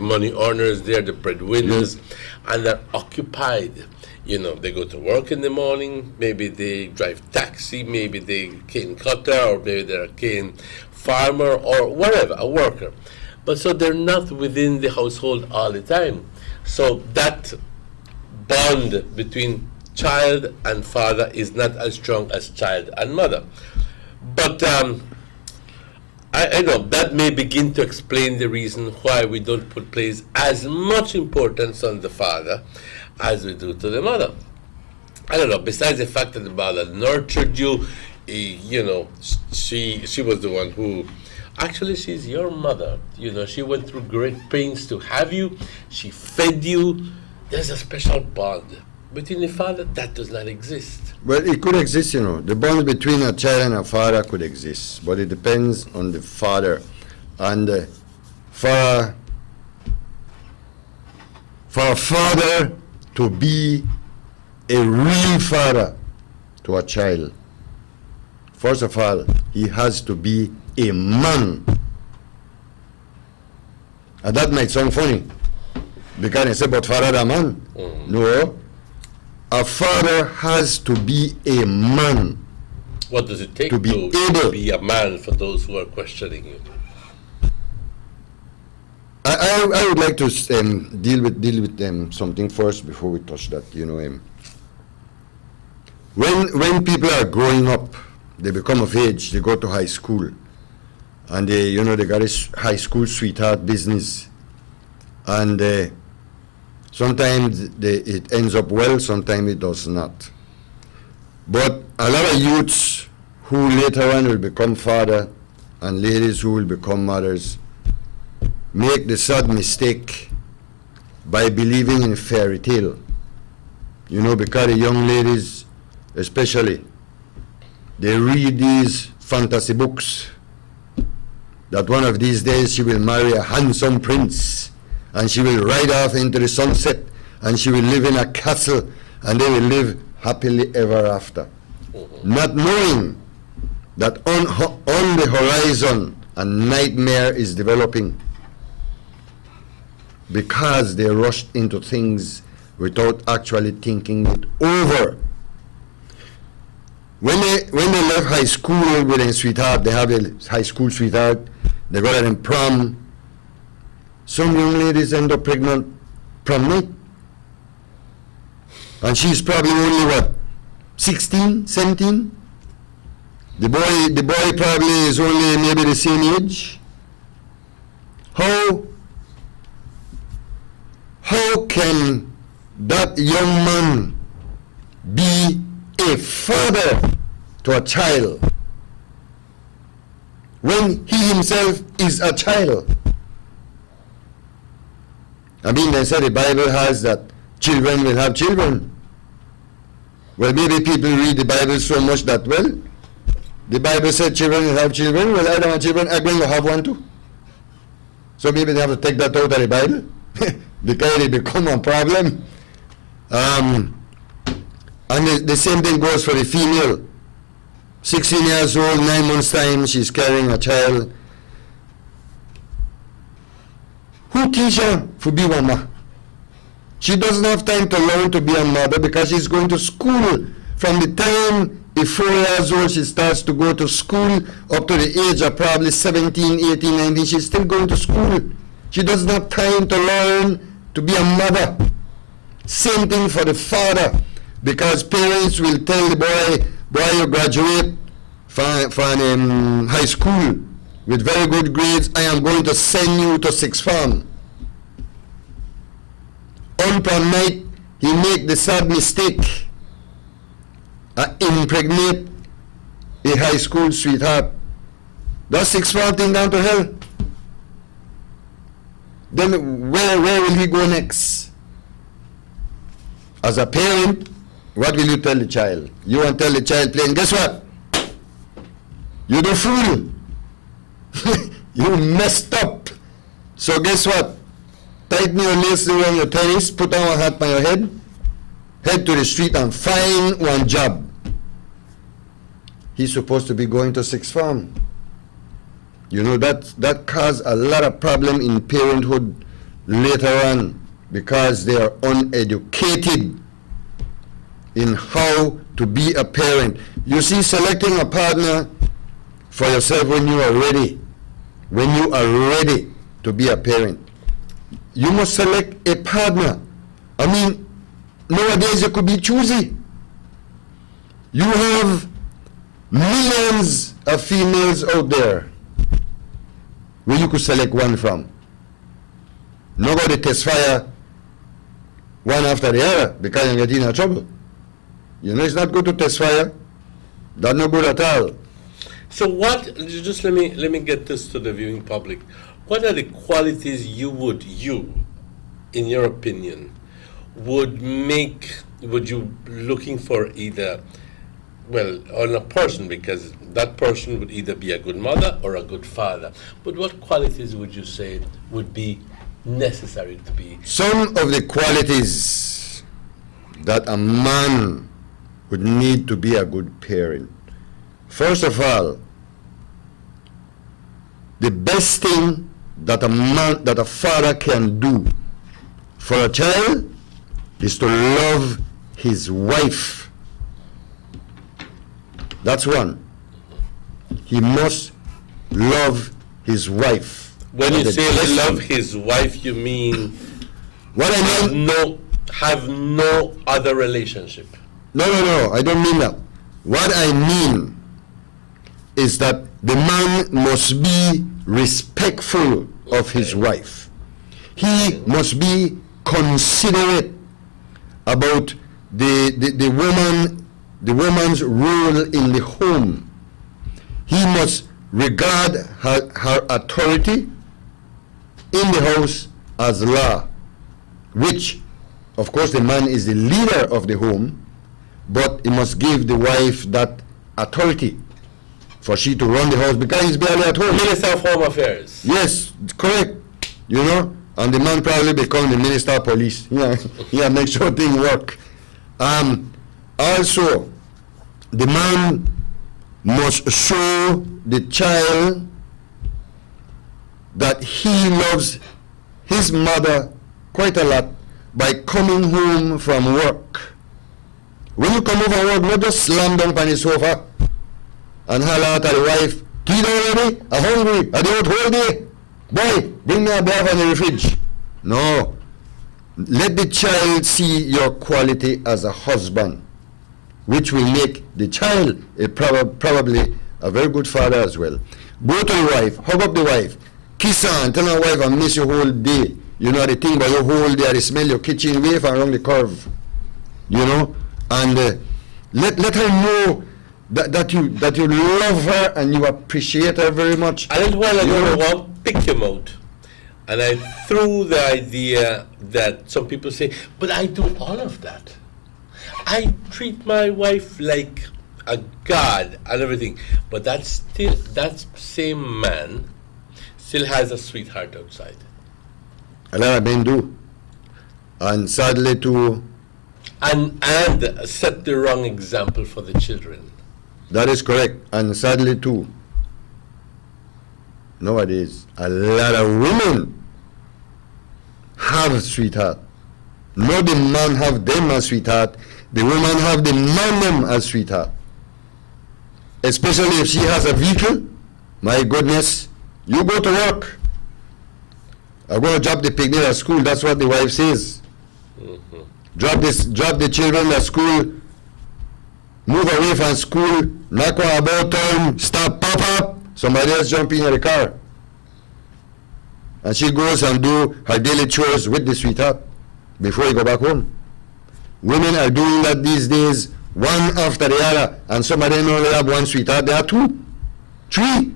money earners, they are the breadwinners, and they're occupied. They go to work in the morning, maybe they drive taxi, maybe they cane cutter, or maybe they're a cane farmer, or whatever, a worker. But so they're not within the household all the time. So that bond between child and father is not as strong as child and mother. But I know that may begin to explain the reason why we don't place as much importance on the father as we do to the mother. I don't know, besides the fact that the mother nurtured you, she was the one who, actually she's your mother. She went through great pains to have you, she fed you. There's a special bond. Between the father, that does not exist. Well, it could exist, The bond between a child and a father could exist, but it depends on the father. And for a father to be a real father to a child, first of all, he has to be a man. And that might sound funny, because they say, but father, a man. No. A father has to be a man. What does it take to be a man for those who are questioning you? I would like to deal with something first before we touch that. When people are growing up, they become of age, they go to high school, and they got a high school sweetheart business, and sometimes it ends up well, sometimes it does not. But a lot of youths who later on will become father, and ladies who will become mothers, make the sad mistake by believing in fairy tale. Because the young ladies, especially, they read these fantasy books that one of these days she will marry a handsome prince, and she will ride off into the sunset, and she will live in a castle, and they will live happily ever after. Not knowing that on the horizon a nightmare is developing, because they rushed into things without actually thinking it over. When they left high school with a sweetheart, they have a high school sweetheart, they got her in prom. Some young ladies end up pregnant prom night. And she's probably only 16, 17? The boy probably is only maybe the same age. How can that young man be a father to a child when he himself is a child? They say the Bible has that children will have children. Well, maybe people read the Bible so much that, well, the Bible said children will have children. Well, I don't want children. I'm going to have one too. So maybe they have to take that out of the Bible because it become a problem. And the same thing goes for the female. 16 years old, 9 months time, she's carrying a child. Who teach her to be one mother? She doesn't have time to learn to be a mother because she's going to school. From the time at 4 years old, she starts to go to school up to the age of probably 17, 18, 19. She's still going to school. She doesn't have time to learn to be a mother. Same thing for the father, because parents will tell the boy, you graduate from high school with very good grades, I am going to send you to sixth form. On prom night, he make the sad mistake, impregnate a high school sweetheart. That's sixth form thing down to hell. Then where will he go next? As a parent, what will you tell the child? You want to tell the child playing, guess what? You the fool. You messed up. So guess what? Tighten your laces around your tennis, put on a hat on your head, head to the street and find one job. He's supposed to be going to sixth form. You know, that caused a lot of problem in parenthood later on because they are uneducated in how to be a parent. You see, selecting a partner for yourself when you are ready to be a parent, you must select a partner. I mean, nowadays you could be choosy. You have millions of females out there where you could select one from. Nobody test fire one after the other because you get in trouble. You know, it's not good to test fire. That's not good at all. So what, just let me get this to the viewing public. What are the qualities you, in your opinion, would you looking for either, well, on a person, because that person would either be a good mother or a good father. But what qualities would you say would be necessary to be? Some of the qualities that a man would need to be a good parent. First of all, the best thing that a father can do for a child is to love his wife. That's one. He must love his wife. When you say love his wife, you mean what I mean? Have no other relationship. No, I don't mean that. What I mean is that the man must be respectful of his wife. He must be considerate about the woman's role in the home. He must regard her authority in the house as law, which, of course, the man is the leader of the home, but he must give the wife that authority for she to run the house because he's barely at home. Minister of Home Affairs. Yes, correct. You know, and the man probably become the Minister of Police. Yeah, make sure things work. Also, the man must show the child that he loves his mother quite a lot by coming home from work. When you come home from work, not just slam down on the sofa and holler at the wife, "Tea already? I'm hungry. I don't hold day. Boy, bring me a bath in the fridge." No. Let the child see your quality as a husband, which will make the child probably a very good father as well. Go to the wife, hug up the wife, kiss her and tell her wife, "I miss you whole day." You know the thing about your whole day, they smell your kitchen wave around the curve. You know? And let her know that you love her and you appreciate her very much. I didn't want to go one pick him out. And I threw the idea that some people say, but I do all of that. I treat my wife like a god and everything, but that same man still has a sweetheart outside. A lot of men do. And sadly too. And set the wrong example for the children. That is correct. And sadly too, nowadays, a lot of women have a sweetheart. Not the man have them as sweetheart, the woman have the man them as sweetheart. Especially if she has a vehicle, my goodness, you go to work. I'm going to drop the picnic at school, that's what the wife says. Mm-hmm. Drop the children at school, move away from school, knock on about time, stop, pop up, somebody else jump in the car. And she goes and do her daily chores with the sweetheart before you go back home. Women are doing that these days, one after the other, and some of them only have one sweetheart, there are 2, 3,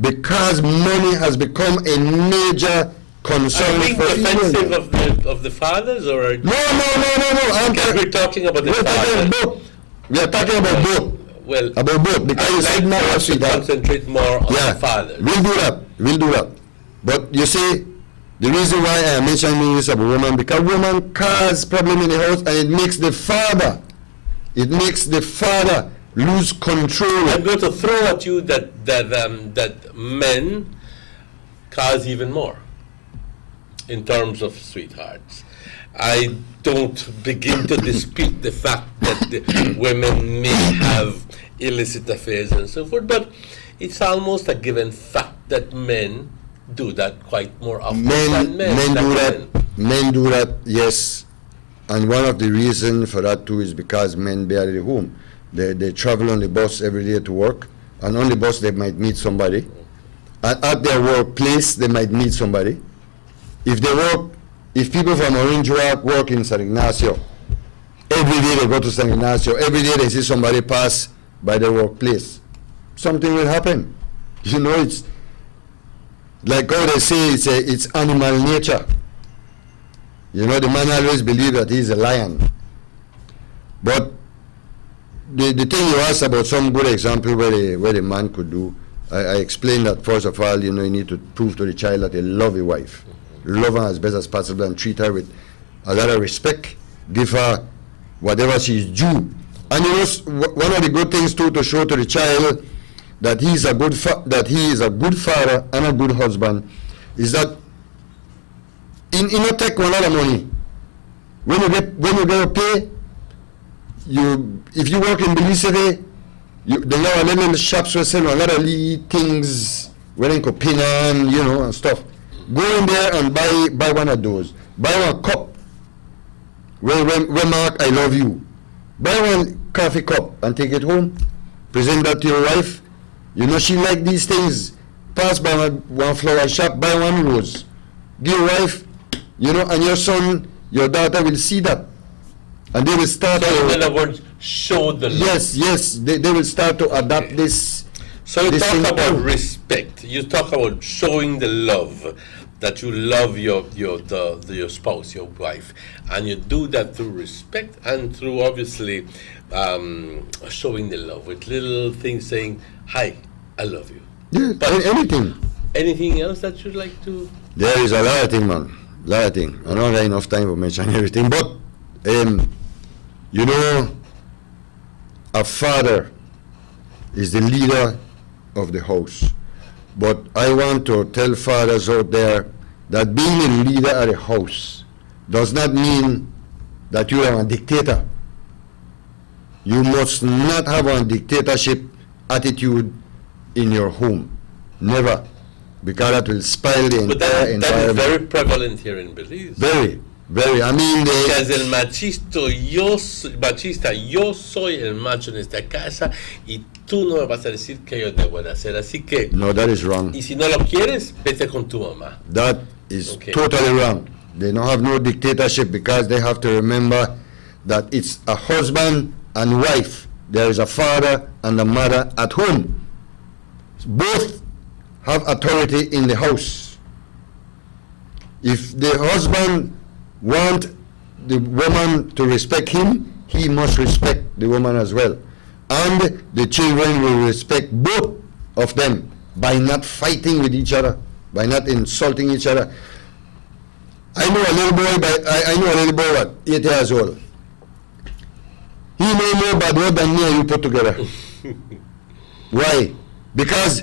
because money has become a major concern Are you being for defensive of the fathers, or No. we're talking about the fathers. We are talking about both. Well, about both, because you said more to sweetheart. concentrate more on the fathers. We'll do that. But you see, the reason why I am mentioning this about women, because women cause problem in the house, and it makes the father lose control. I'm going to throw at you that men cause even more in terms of sweethearts. I don't begin to dispute the fact that the women may have illicit affairs and so forth, but it's almost a given fact that men do that quite more often than men. Men do that, yes. And one of the reasons for that too is because men barely home. They travel on the bus every day to work, and on the bus they might meet somebody. And at their workplace they might meet somebody. If people from Orange Walk work in San Ignacio, every day they go to San Ignacio, every day they see somebody pass by their workplace, something will happen. You know, it's like how they say, it's animal nature. You know, the man always believes that he's a lion. But the thing you asked about some good example where the man could do, I explained that first of all, you know, you need to prove to the child that they love a wife. Love her as best as possible and treat her with a lot of respect. Give her whatever she's due. And you know, one of the good things too to show to the child that he is a good father and a good husband is that in not take one lot of money. When you get a pay, if you work in Belize, they have a little shops where sell a lot of things, where they could pin on, you know, and stuff. Go in there and buy one of those. Buy one cup where mark I love you. Buy one coffee cup and take it home. Present that to your wife. You know she like these things. Pass by one flower shop, buy one rose. Give your wife, you know, and your son, your daughter will see that. And they will start to... in other words, show the love. Yes, they will start to adapt this. So you talk about respect. You talk about showing the love, that you love your spouse, your wife, and you do that through respect and through obviously showing the love with little things saying, "Hi, I love you." Yeah, but anything. Anything else that you'd like to? There is a lot of things, man. A lot of things. I don't have enough time to mention everything, but you know, a father is the leader of the house. But I want to tell fathers out there that being a leader at a house does not mean that you are a dictator. You must not have a dictatorship attitude in your home. Never. Because that will spoil the entire environment. That is very prevalent here in Belize. Very. I mean, because el machista, yo soy el macho en esta casa y tú no me vas a decir que yo debo de hacer. Así que. No, that is wrong. Y si no lo quieres, vete con tu mamá. That is totally wrong. They don't have no dictatorship because they have to remember that it's a husband and wife. There is a father and a mother at home. Both have authority in the house. If the husband want the woman to respect him, he must respect the woman as well. And the children will respect both of them by not fighting with each other, by not insulting each other. I know a little boy, what, 8 years old. He know more bad word than me and you put together. Why? Because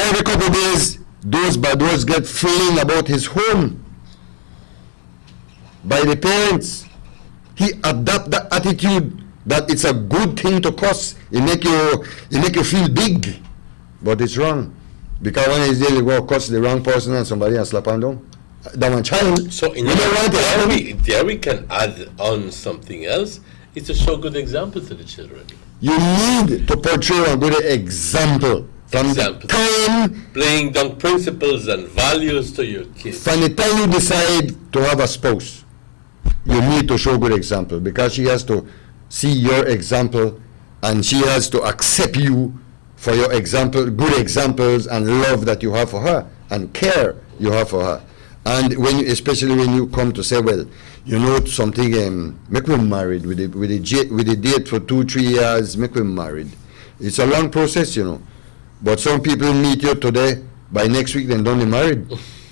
every couple of days, those bad words get fling about his home by the parents. He adopt that attitude that it's a good thing to cuss. It make you feel big, but it's wrong. Because when he's there, you go cuss the wrong person and somebody and slap him down. That one child. So in there we can add on something else. It's to show good example to the children. You need to portray a good example. From the time laying down principles and values to your kids. From the time you decide to have a spouse, you need to show good example, because she has to see your example and she has to accept you for your example, good examples and love that you have for her and care you have for her. And especially when you come to say, well, you know something, make me married with a date for 2-3 years, make me married. It's a long process, you know. But some people meet you today, by next week they don't get married.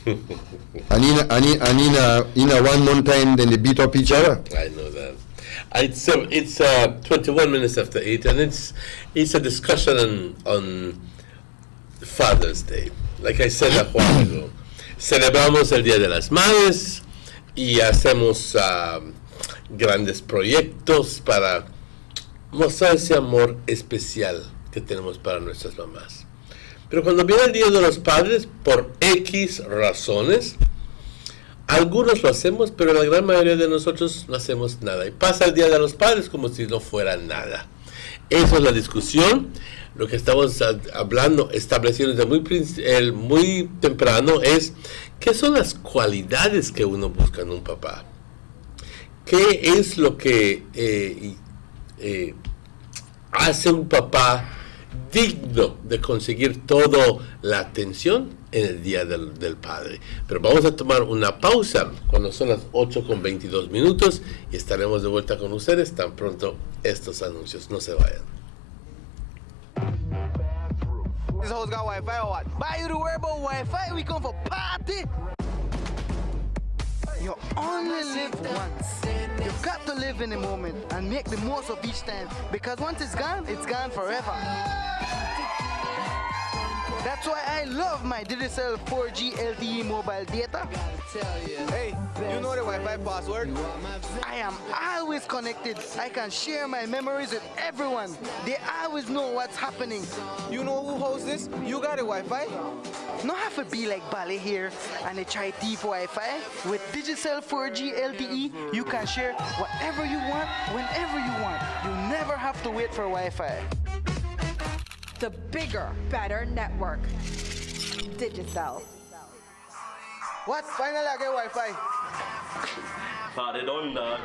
and in a 1 month time, then they beat up each other. I know that. It's 21 minutes after 8, and it's a discussion on Father's Day. Like I said a while ago, celebramos el Día de las Madres y hacemos grandes proyectos para mostrar ese amor especial que tenemos para nuestras mamás. Pero cuando viene el Día de los Padres, por X razones, algunos lo hacemos, pero la gran mayoría de nosotros no hacemos nada. Y pasa el Día de los Padres como si no fuera nada. Esa es la discusión. Lo que estamos hablando, estableciendo desde muy temprano, es qué son las cualidades que uno busca en un papá. ¿Qué es lo que hace un papá digno de conseguir toda la atención en el Día del Padre? Pero vamos a tomar una pausa cuando son las 8:22 y estaremos de vuelta con ustedes tan pronto estos anuncios. No se vayan. This house got Wi-Fi or what? Buy you to worry about Wi-Fi, we come for party. You only live once. You've got to live in the moment and make the most of each time, because once it's gone forever. That's why I love my Digicel 4G LTE mobile data. Hey, you know the Wi-Fi password? I am always connected. I can share my memories with everyone. They always know what's happening. You know who hosts this? You got a Wi-Fi? Not have to be like Bali here and they try thief Wi-Fi. With Digicel 4G LTE, you can share whatever you want, whenever you want. You never have to wait for Wi-Fi. The bigger, better network. Digicel. What? Finally I get Wi-Fi. Thought it on that.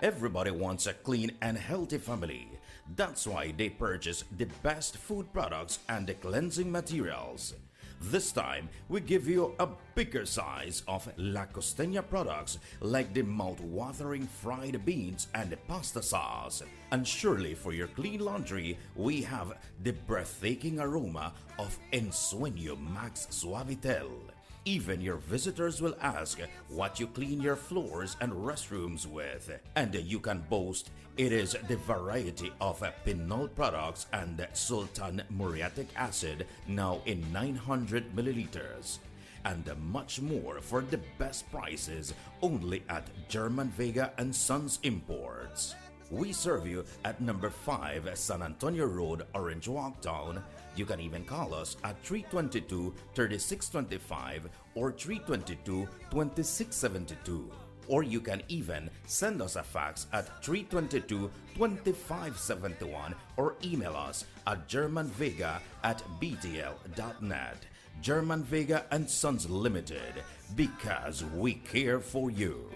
Everybody wants a clean and healthy family. That's why they purchase the best food products and the cleansing materials. This time, we give you a bigger size of La Costeña products like the mouth-watering fried beans and the pasta sauce. And surely for your clean laundry, we have the breathtaking aroma of Ensueño Max Suavitel. Even your visitors will ask what you clean your floors and restrooms with. And you can boast it is the variety of Pinol products and Sultan muriatic acid now in 900 milliliters. And much more for the best prices only at German Vega and Sons Imports. We serve you at number 5 San Antonio Road, Orange Walk Town. You can even call us at 322-3625 or 322-2672. Or you can even send us a fax at 322-2571 or email us at germanvega@btl.net. German Vega and Sons Limited, because we care for you.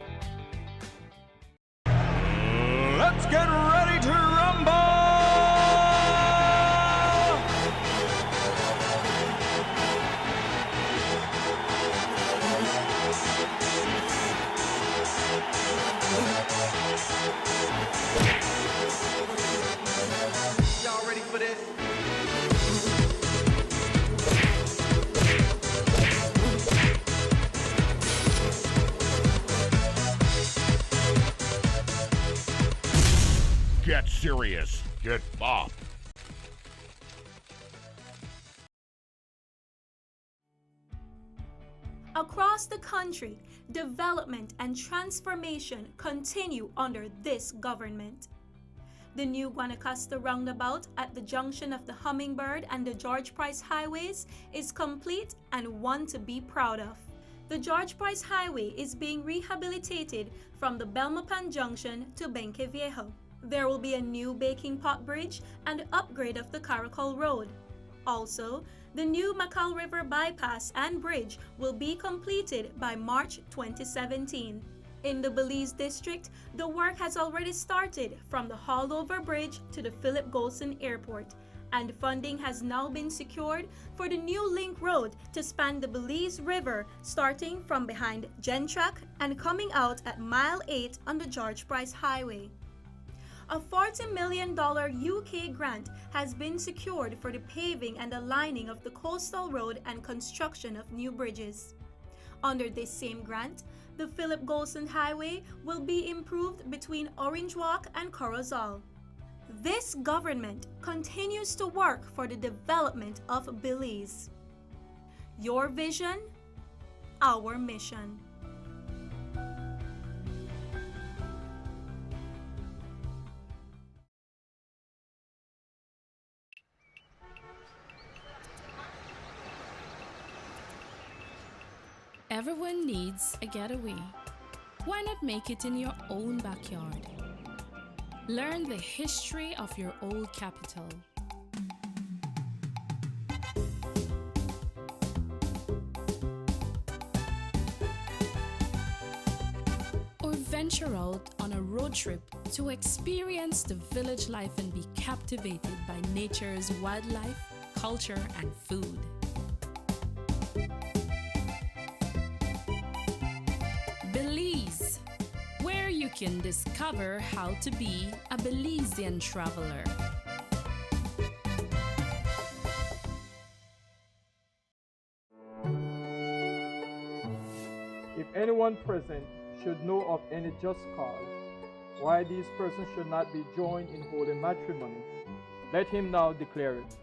Let's get ready to rumble! Get serious. Get bopped. Across the country, development and transformation continue under this government. The new Guanacaste roundabout at the junction of the Hummingbird and the George Price highways is complete and one to be proud of. The George Price Highway is being rehabilitated from the Belmopan Junction to Benque Viejo. There will be a new baking pot bridge and upgrade of the Caracol Road. Also, the new Macal River bypass and bridge will be completed by March 2017. In the Belize district, the work has already started from the Hallover Bridge to the Philip Golson Airport, and funding has now been secured for the new link road to span the Belize River starting from behind Gentrack and coming out at Mile 8 on the George Price Highway. A $40 million UK grant has been secured for the paving and the lining of the coastal road and construction of new bridges. Under this same grant, the Philip Golson Highway will be improved between Orange Walk and Corozal. This government continues to work for the development of Belize. Your vision, our mission. Everyone needs a getaway. Why not make it in your own backyard? Learn the history of your old capital. Or venture out on a road trip to experience the village life and be captivated by nature's wildlife, culture, and food. Belize, where you can discover how to be a Belizean traveler. If anyone present should know of any just cause why these persons should not be joined in holy matrimony, let him now declare it.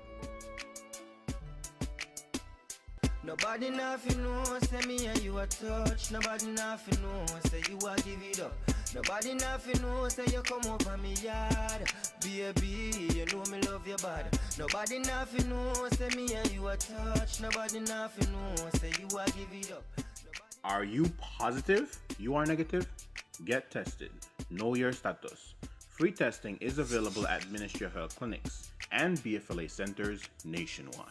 Nobody nothing know, say me and you a touch. Nobody nothing know, say you a give it up. Nobody nothing know, say you come over me yard. Baby, you know me love you bad. Nobody nothing know, say me and you a touch. Nobody nothing know, say you a give it up. Are you positive you are negative? Get tested. Know your status. Free testing is available at Ministry of Health clinics and BFLA centers nationwide.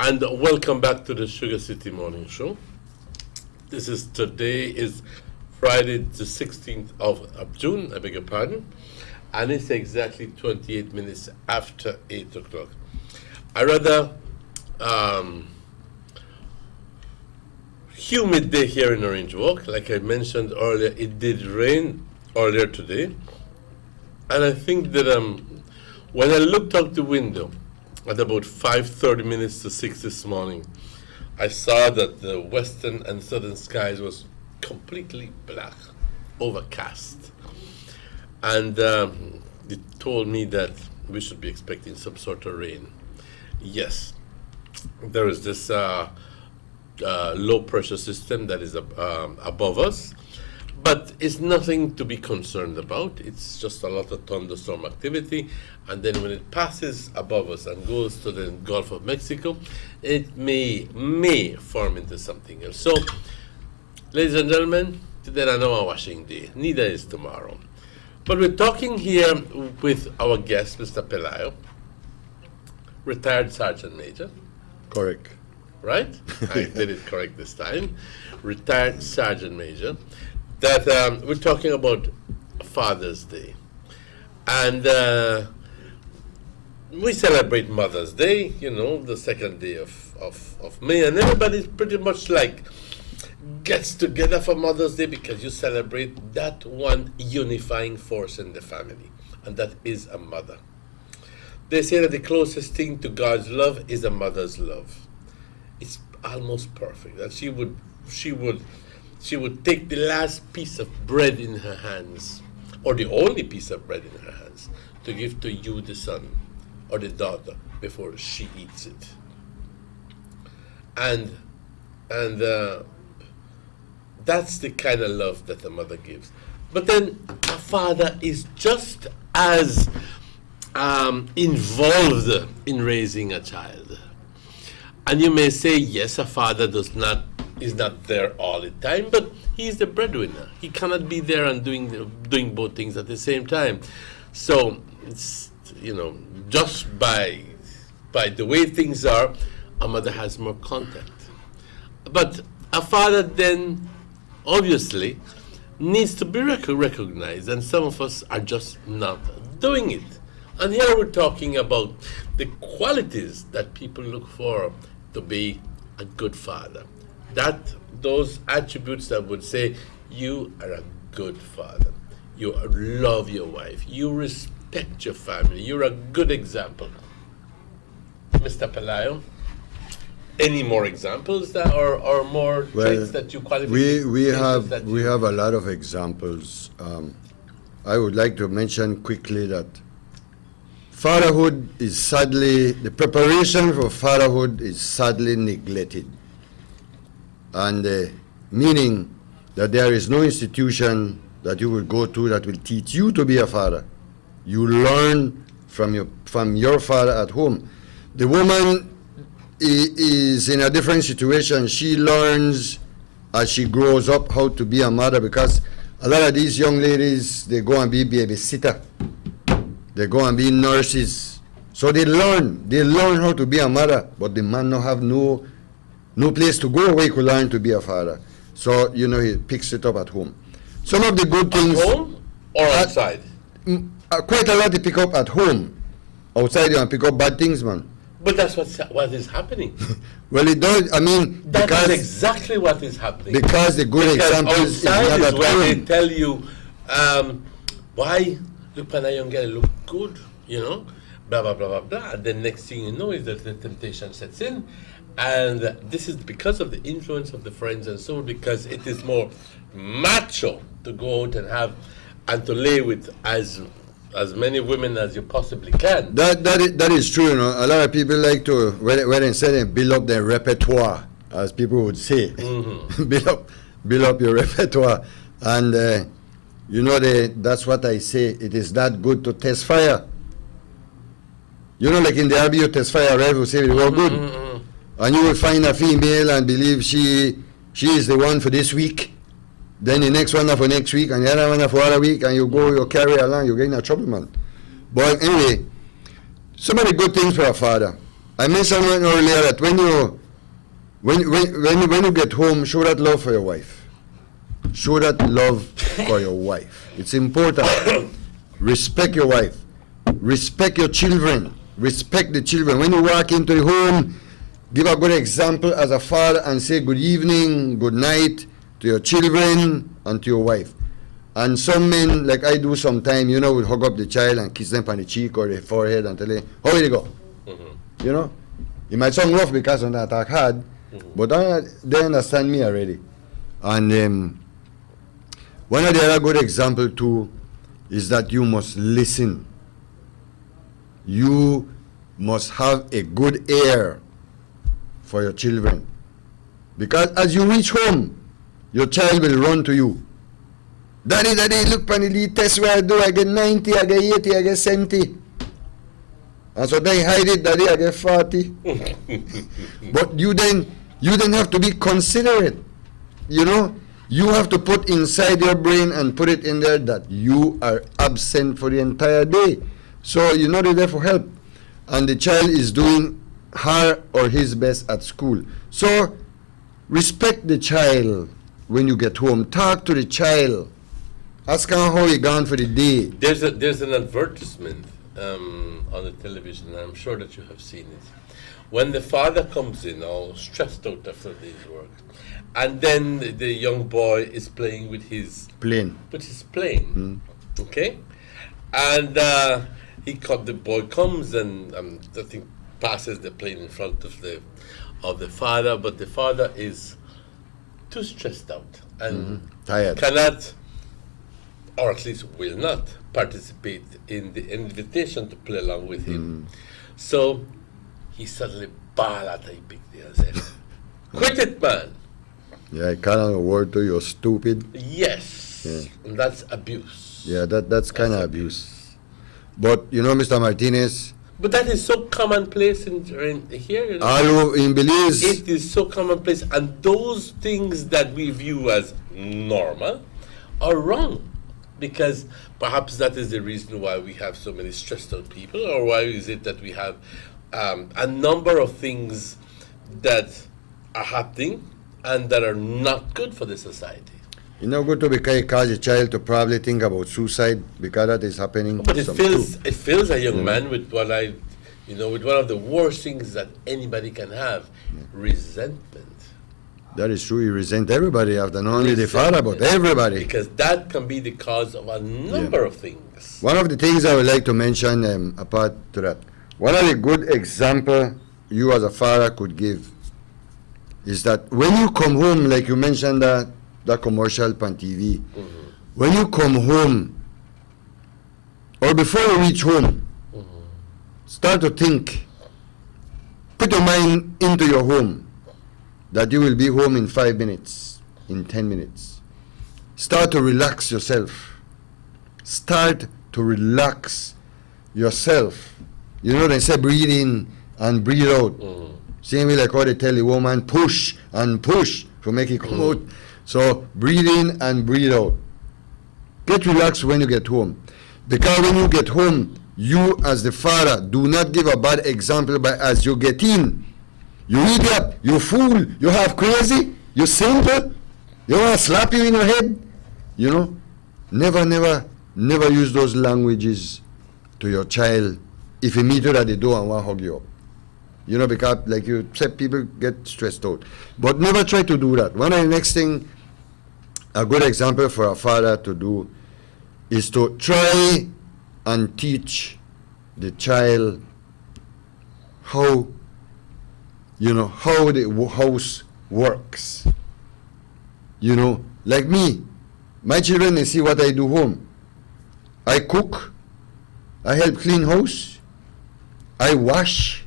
And welcome back to the Sugar City Morning Show. Today is Friday the 16th of June, I beg your pardon, and it's exactly 28 minutes after 8 o'clock. A rather humid day here in Orange Walk. Like I mentioned earlier, it did rain earlier today, and I think that when I looked out the window at about 5:30 minutes to 6 this morning, I saw that the western and southern skies was completely black, overcast. And it told me that we should be expecting some sort of rain. Yes, there is this low pressure system that is above us, but it's nothing to be concerned about. It's just a lot of thunderstorm activity. And then when it passes above us and goes to the Gulf of Mexico, it may form into something else. So, ladies and gentlemen, today is not a washing day. Neither is tomorrow. But we're talking here with our guest, Mr. Pelayo, retired Sergeant Major. Correct. Right? I did it correct this time. Retired Sergeant Major. That we're talking about Father's Day. And we celebrate Mother's Day, the second day of May, and everybody's pretty much like gets together for Mother's Day because you celebrate that one unifying force in the family, and that is a mother. They say that the closest thing to God's love is a mother's love. It's almost perfect. That she would take the last piece of bread in her hands, or the only piece of bread in her hands, to give to you, the son or the daughter, before she eats it. And that's the kind of love that a mother gives. But then a father is just as involved in raising a child. And you may say, yes, a father is not there all the time, but he's the breadwinner. He cannot be there and doing both things at the same time. So it's, just by the way things are, a mother has more contact. But a father then obviously needs to be recognized, and some of us are just not doing it. And here we're talking about the qualities that people look for to be a good father. Those attributes that would say you are a good father, you love your wife, you respect your family, you're a good example. Mr. Pelayo, any more examples that or more traits that you qualify? We have a lot of examples. I would like to mention quickly that fatherhood is sadly, the preparation for fatherhood is sadly neglected. And meaning that there is no institution that you will go to that will teach you to be a father. You learn from your father at home. The woman is in a different situation. She learns as she grows up how to be a mother, because a lot of these young ladies, they go and be babysitter. They go and be nurses. So they learn how to be a mother, but the man don't have no place to go where he could learn to be a father. So, he picks it up at home. Some of the good things... At home or outside? Quite a lot to pick up at home. Outside, you can pick up bad things, man. But that's what is happening. Well, it does. I mean, that is exactly what is happening. Because the good examples is not outside at is where home. they tell you, why look at a young girl, look good, blah blah blah blah blah. And the next thing you know is that the temptation sets in, and this is because of the influence of the friends and so on, because it is more macho to go out and to lay with as many women as you possibly can. That is true. A lot of people like to, when they say they build up their repertoire, as people would say, build up your repertoire, and that's what I say. It is that good to test fire. Like in the army, you test fire rifle, say it was good, and you will find a female and believe she is the one for this week. Then the next one for next week, and the other one for other week, and you carry along, you're getting in trouble, man. But anyway, so many good things for a father. I mentioned earlier that when you get home, show that love for your wife. Show that love for your wife. It's important. Respect your wife. Respect your children. Respect the children. When you walk into the home, give a good example as a father and say good evening, good night to your children and to your wife. And some men, like I do sometimes, will hug up the child and kiss them on the cheek or the forehead and tell them, how will it go? It might sound rough because on the attack hard, but they understand me already. And one of the other good example too is that you must listen. You must have a good ear for your children. Because as you reach home, your child will run to you. Daddy, look on the test where I do. I get 90, I get 80, I get 70. And so they hide it, Daddy, I get 40. But you then have to be considerate. You have to put inside your brain and put it in there that you are absent for the entire day. So you're not there for help. And the child is doing her or his best at school. So respect the child. When you get home, talk to the child. Ask him how he gone for the day. There's an advertisement on the television, and I'm sure that you have seen it, when the father comes in all stressed out after the day's work, and then the young boy is playing with his plane. Okay, and the boy comes and I think passes the plane in front of the father, but the father is too stressed out and tired, cannot, or at least will not participate in the invitation to play along with him. So he suddenly bawled out a big deal and said, "Quit it, man." Yeah, I kind of a word to you, stupid. Yes, and that's abuse. Yeah, that's kind of abuse. But you know, Mr. Martinez. But that is so commonplace in here. You know? All over in Belize. It is so commonplace, and those things that we view as normal are wrong, because perhaps that is the reason why we have so many stressed out people, or why is it that we have a number of things that are happening and that are not good for the society. It's not good to cause a child to probably think about suicide because that is happening. But it fills a young man with with one of the worst things that anybody can have, resentment. That is true. You resent everybody after not only the father, but everybody. Because that can be the cause of a number of things. One of the things I would like to mention apart to that, one of the good example you as a father could give is that when you come home, like you mentioned that commercial on TV, when you come home, or before you reach home, start to think, put your mind into your home, that you will be home in 5 minutes, in 10 minutes. Start to relax yourself. Start to relax yourself. You know, they say breathe in and breathe out. Same way like how they tell the woman, push and push to make it come out. So breathe in and breathe out. Get relaxed when you get home. Because when you get home, you as the father do not give a bad example by as you get in. You idiot, you fool, you half crazy, you simple, you want to slap you in your head. You know, never use those languages to your child if you meet her at the door and want to hug you up. You know, because like you said, people get stressed out. But never try to do that. One of the next thing, a good example for a father to do is to try and teach the child how the house works. You know, like me, my children, they see what I do home. I cook, I help clean house, I wash,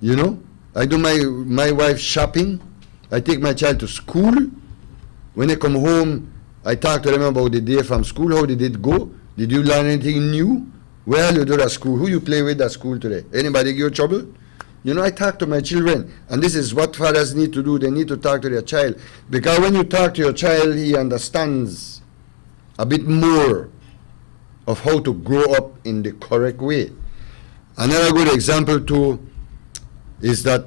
you know, I do my wife's shopping, I take my child to school. When they come home, I talk to them about the day from school, how did it go? Did you learn anything new? Where you do at school? Who you play with at school today? Anybody give you trouble? You know, I talk to my children, and this is what fathers need to do. They need to talk to their child. Because when you talk to your child, he understands a bit more of how to grow up in the correct way. Another good example, too, is that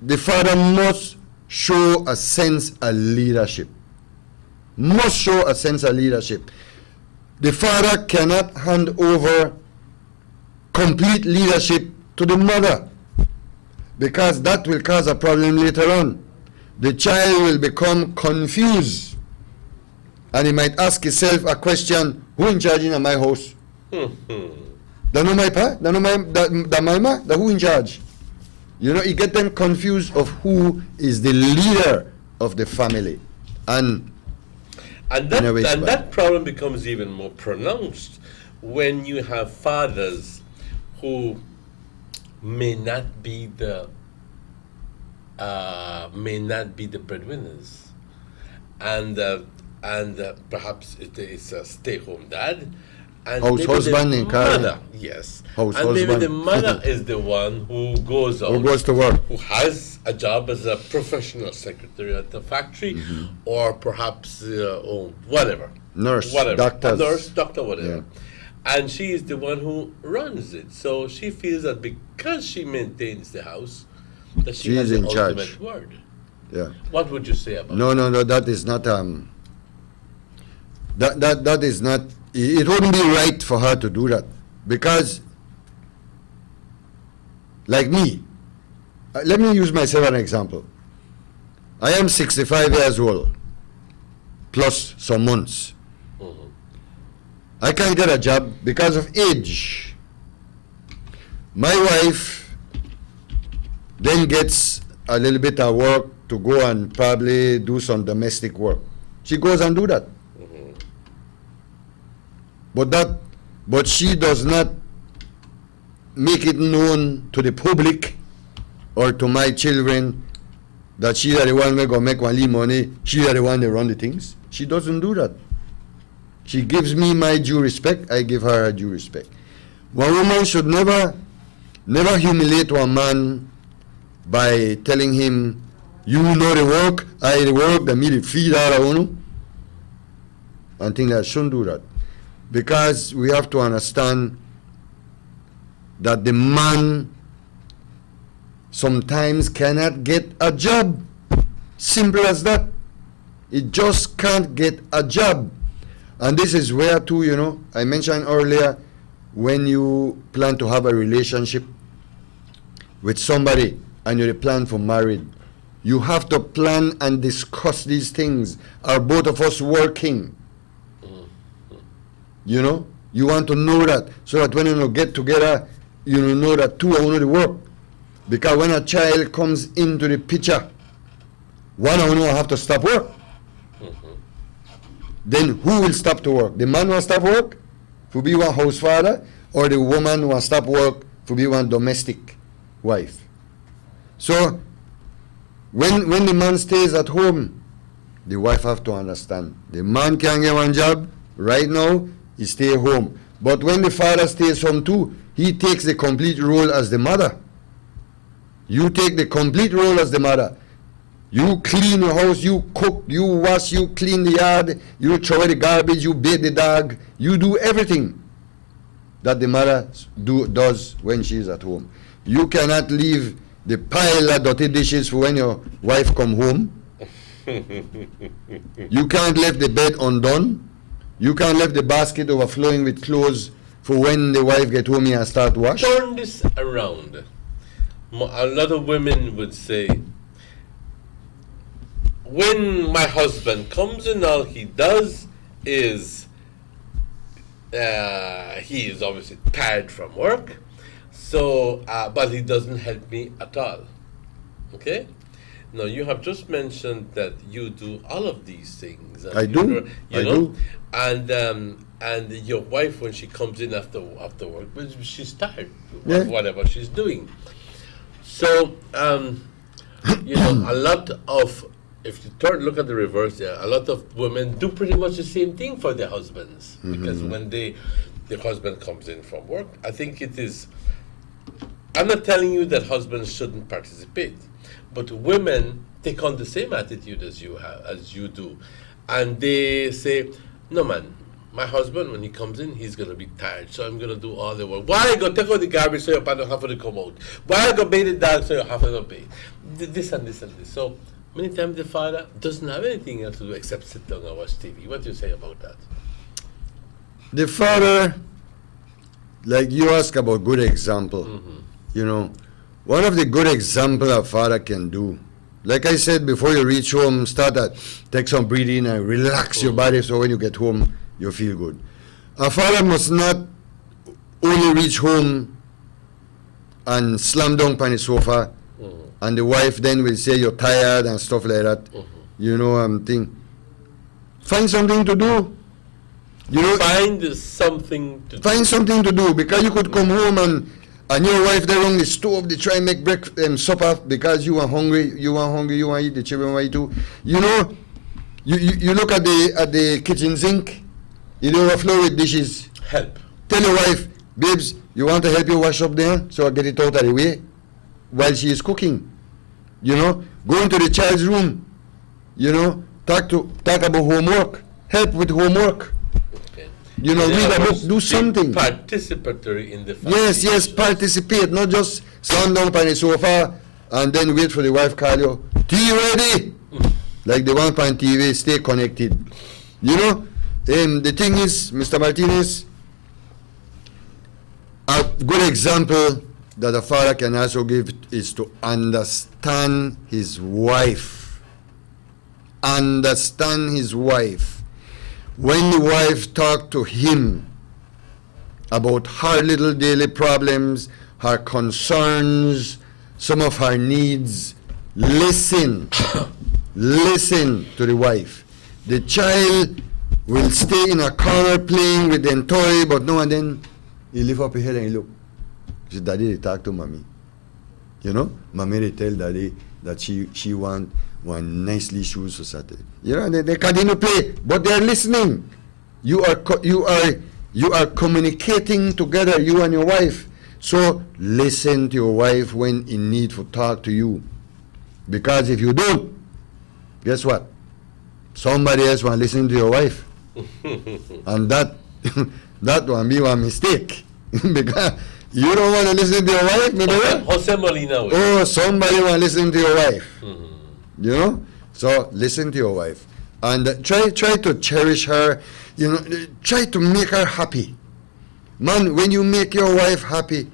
the father must show a sense of leadership. Must show a sense of leadership. The father cannot hand over complete leadership to the mother, because that will cause a problem later on. The child will become confused, and he might ask himself a question, who in charge in my house? Da no my pa? Da no my da my ma? Da who in charge? You know, you get them confused of who is the leader of the family. And that problem becomes even more pronounced when you have fathers who may not be the breadwinners, and perhaps it's a stay-home dad, and husband and mother, yes, and maybe the mother is the one who goes out, who goes to work, who has a job as a professional secretary at the factory, or perhaps whatever, doctor, whatever. Yeah. And she is the one who runs it. So she feels that because she maintains the house, that she has the ultimate word. Yeah. What would you say about No, that is not that is not, it wouldn't be right for her to do that. Because like me, let me use myself as an example. I am 65 years old, plus some months. I can't get a job because of age. My wife then gets a little bit of work to go and probably do some domestic work. She goes and do that. But she does not make it known to the public or to my children that she is the one who go make one little money, she is the one that run the things. She doesn't do that. She gives me my due respect, I give her her due respect. One woman should never humiliate one man by telling him, you know the work, I the work, that me the feed out of you. And think that shouldn't do that. Because we have to understand that the man sometimes cannot get a job. Simple as that. He just can't get a job. And this is where too, you know, I mentioned earlier, when you plan to have a relationship with somebody and you plan for marriage, you have to plan and discuss these things. Are both of us working? You know, you want to know that, so that when you get together, you know that two are going to work. Because when a child comes into the picture, one of them will have to stop work. Then who will stop to work? The man will stop work to be one house father, or the woman will stop work to be one domestic wife. So when the man stays at home, the wife have to understand. The man can get one job right now, he stay home. But when the father stays home too, he takes the complete role as the mother. You take the complete role as the mother. You clean your house, you cook, you wash, you clean the yard, you throw away the garbage, you bathe the dog, you do everything that the mother does when she's at home. You cannot leave the pile of dirty dishes for when your wife come home. You can't leave the bed undone. You can't leave the basket overflowing with clothes for when the wife get home and start wash. Turn this around. A lot of women would say, when my husband comes in, all he does is he is obviously tired from work, so but he doesn't help me at all. Okay? Now you have just mentioned that you do all of these things. And I do. You know? And your wife, when she comes in after work, well, she's tired, Yeah. whatever she's doing. So you know, a lot of, if you look at the reverse there, a lot of women do pretty much the same thing for their husbands. Because when the husband comes in from work, I think it is, I'm not telling you that husbands shouldn't participate, but women take on the same attitude as you do. And they say, no man, my husband, when he comes in, he's going to be tired, so I'm going to do all the work. Why I go take out the garbage so your partner have to come out? Why I go bathe the dog so you have to bathe? This and this and this. So many times the father doesn't have anything else to do except sit down and watch TV. What do you say about that? The father, like you ask about good example, you know, one of the good example a father can do, like I said, before you reach home, take some breathing and relax your body so when you get home, you feel good. A father must not only reach home and slam down on the sofa, and the wife then will say you're tired and stuff like that. You know, find something to do. You know, find something to do, because you could come home and your wife there on the stove, they try and make supper because you are hungry, you want to eat, the children want to eat. You know, you look at the kitchen sink, it overflow with dishes. Help. Tell your wife, babes, you want to help you wash up there so I get it out of the way while she is cooking. You know, go into the child's room, you know, talk about homework, help with homework. You know, read a book, do something. Participatory in the family. Yes, participate, not just stand down on the sofa and then wait for the wife call you, tea ready? Like the one on TV, stay connected. You know, the thing is, Mr. Martinez, a good example that a father can also give is to understand his wife. Understand his wife. When the wife talks to him about her little daily problems, her concerns, some of her needs, listen. Listen to the wife. The child will stay in a corner playing with them toy, but now and then he lift up his head and he look. He said, Daddy, they talk to mommy. You know, mommy they tell daddy that she want one nicely shoes for Saturday. You know, they continue to play, but they're listening. You are communicating together, you and your wife. So listen to your wife when in need for talk to you. Because if you don't, guess what? Somebody else want to listen to your wife. And that will be one mistake. Because you don't want to listen to your wife, maybe Jose Molina. Oh, somebody want to listen to your wife. You know? So listen to your wife. And try to cherish her. You know, try to make her happy. Man, when you make your wife happy,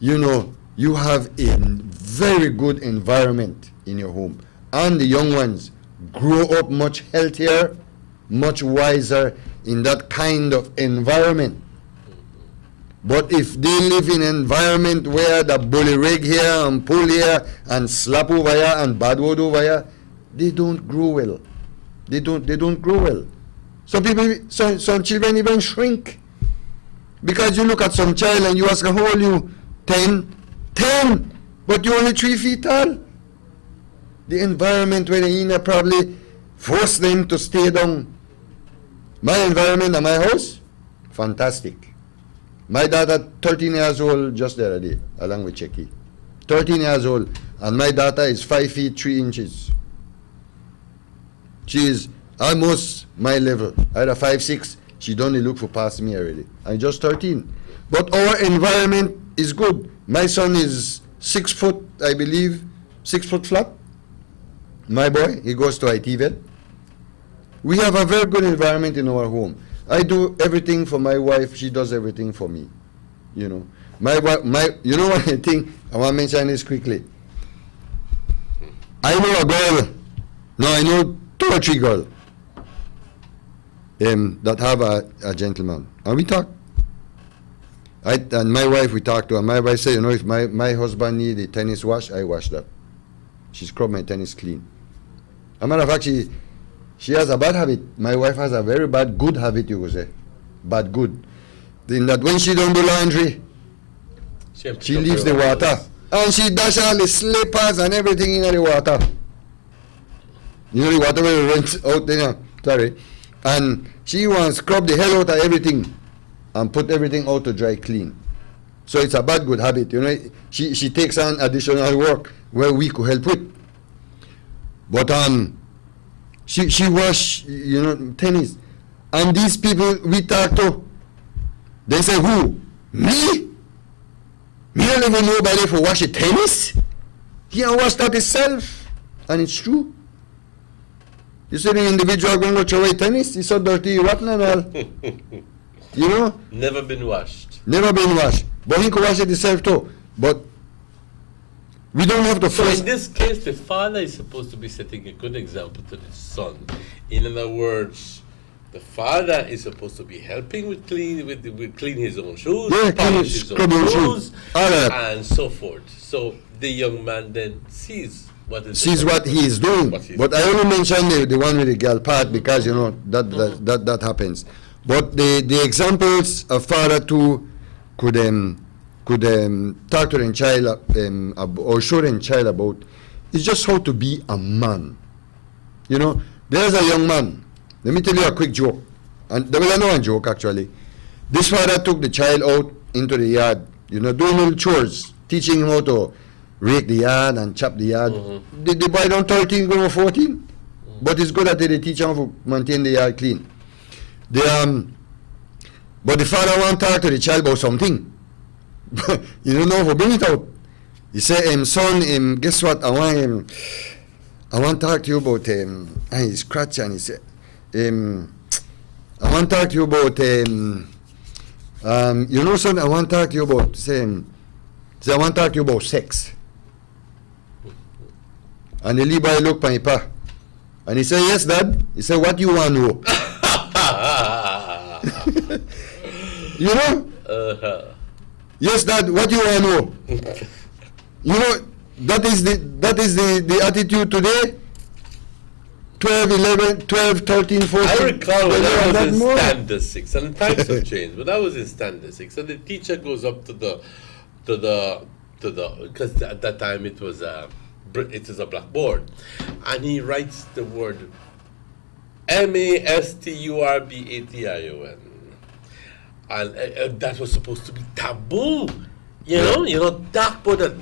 you know, you have a very good environment in your home. And the young ones grow up much healthier, much wiser in that kind of environment. But if they live in an environment where the bully rig here and pull here and slap over here and bad word over here, they don't grow well. They don't grow well. Some children even shrink. Because you look at some child and you ask how old you? 10, but you're only 3 feet tall. The environment where they're in probably force them to stay down. My environment at my house, fantastic. My daughter, 13 years old, just the other day, along with Checky. 13 years old, and my daughter is 5 feet 3 inches. She is almost my level. I had a 5'6". She don't look for past me already. I'm just 13. But our environment is good. My son is 6 foot, I believe, 6 foot flat. My boy, he goes to ITVET. We have a very good environment in our home. I do everything for my wife. She does everything for me. You know, you know what I think? I want to mention this quickly. I know a girl. No, I know 2 or 3 girls that have a gentleman, and we talk. And my wife, we talk to her. My wife said, you know, if my husband need a tennis wash, I wash that. She scrub my tennis clean. As a matter of fact, she has a bad habit. My wife has a very bad, good habit, you could say. Bad, good. In that when she don't do laundry, she leaves the water. And she dash all the slippers and everything in the water. You know the water will run out there. Sorry. And she wants to scrub the hell out of everything and put everything out to dry clean. So it's a bad, good habit. You know, she takes on additional work where we could help with. But she wash, you know, tennis. And these people we talk to, they say, who? Me? Me don't even know nobody for wash a tennis? He can wash that himself. And it's true. You see the individual going to throw away tennis? He's so dirty, rotten and all. You know? Never been washed. Never been washed. But he can wash it himself too. But we don't have to So in this case, the father is supposed to be setting a good example to the son. In other words, the father is supposed to be helping with clean his own shoes, polish his own shoes, and so forth. So the young man then sees what he is doing. But I only mentioned the one with the girl part because, you know, that happens. But the examples a father too could talk to the child or show the child about is just how to be a man. You know, there's a young man. Let me tell you a quick joke. And there was no joke actually. This father took the child out into the yard, you know, doing little chores, teaching him how to rake the yard and chop the yard. The boy down 13, going 14. But it's good that they teach him to maintain the yard clean. But the father want to talk to the child about something. You don't know if bring it out. He said, son, guess what? I want to talk to you about and he scratched and he said, I want to talk to you about you know, son, I want to talk to you about Say, I want to talk to you about sex. And the little boy looked at his pa. And he said, yes, Dad. He said, what you want to know? You know? Yes, Dad, what you want to know? You know, that is the attitude today. 12, 11, 12, 13, 14. I recall when I was in Standard 6, and times have changed, but I was in Standard 6, and the teacher goes up to the because at that time it was a blackboard, and he writes the word MASTURBATION, and that was supposed to be taboo, you know, darkboard and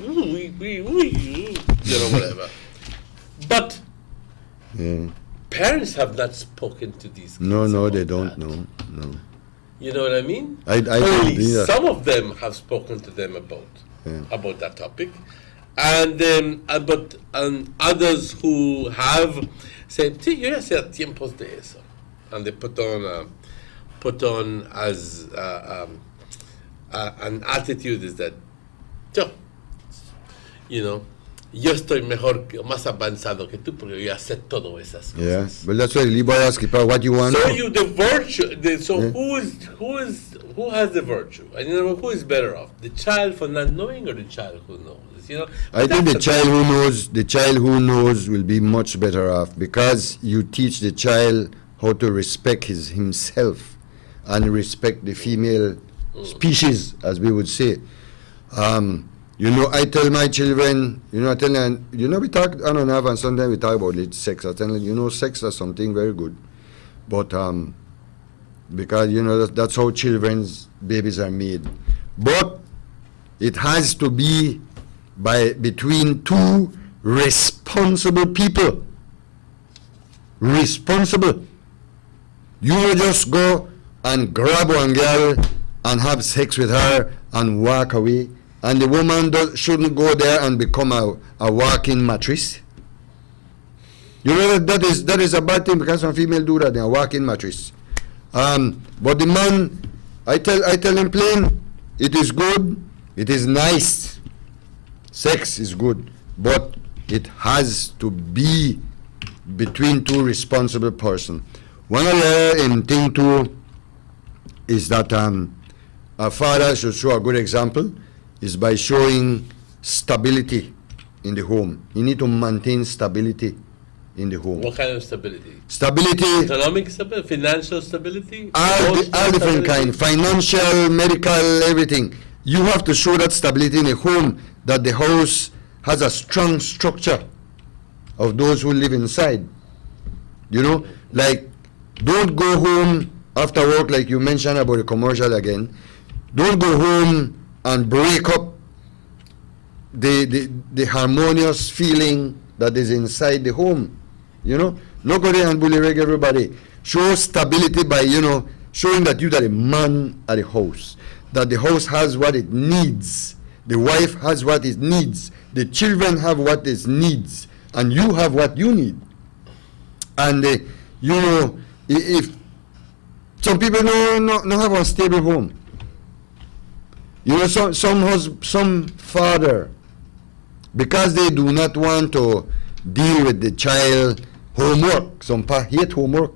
whatever, but. Yeah. Parents have not spoken to these kids. No, they don't. No. You know what I mean? Only some of them have spoken to them about that topic, and others who have said, "Sí, yo ya hacía tiempos de eso," and they put on as an attitude is that, you know. Yo estoy mejor, más avanzado que tú, porque yo ya sé todo esas cosas. Yeah, but that's why Libo asked what you want. So the virtue. Who has the virtue? And you know, who is better off? The child for not knowing, or the child who knows? You know. I think the child who knows will be much better off, because you teach the child how to respect himself and respect the female species, as we would say. You know, I tell my children, we talk on and off, and sometimes we talk about sex. I tell them, sex is something very good. But, because, that's how children's babies are made. But it has to be between two responsible people. Responsible. You will just go and grab one girl and have sex with her and walk away. And the woman shouldn't go there and become a walking mattress. You know that is a bad thing, because some female do that, they're a walking mattress. But the man, I tell him plain, it is good, it is nice. Sex is good, but it has to be between two responsible persons. One other thing too is that a father should show a good example. Is by showing stability in the home. You need to maintain stability in the home. What kind of stability? Stability. Economic stability, financial stability? All different kind, financial, medical, everything. You have to show that stability in a home, that the house has a strong structure of those who live inside. Like, don't go home after work, like you mentioned about the commercial again. Don't go home and break up the harmonious feeling that is inside the home. Not go there and bully everybody. Show stability by, showing that you are a man at the house. That the house has what it needs. The wife has what it needs. The children have what it needs. And you have what you need. And, if some people don't have a stable home. Some father, because they do not want to deal with the child homework, some hate homework.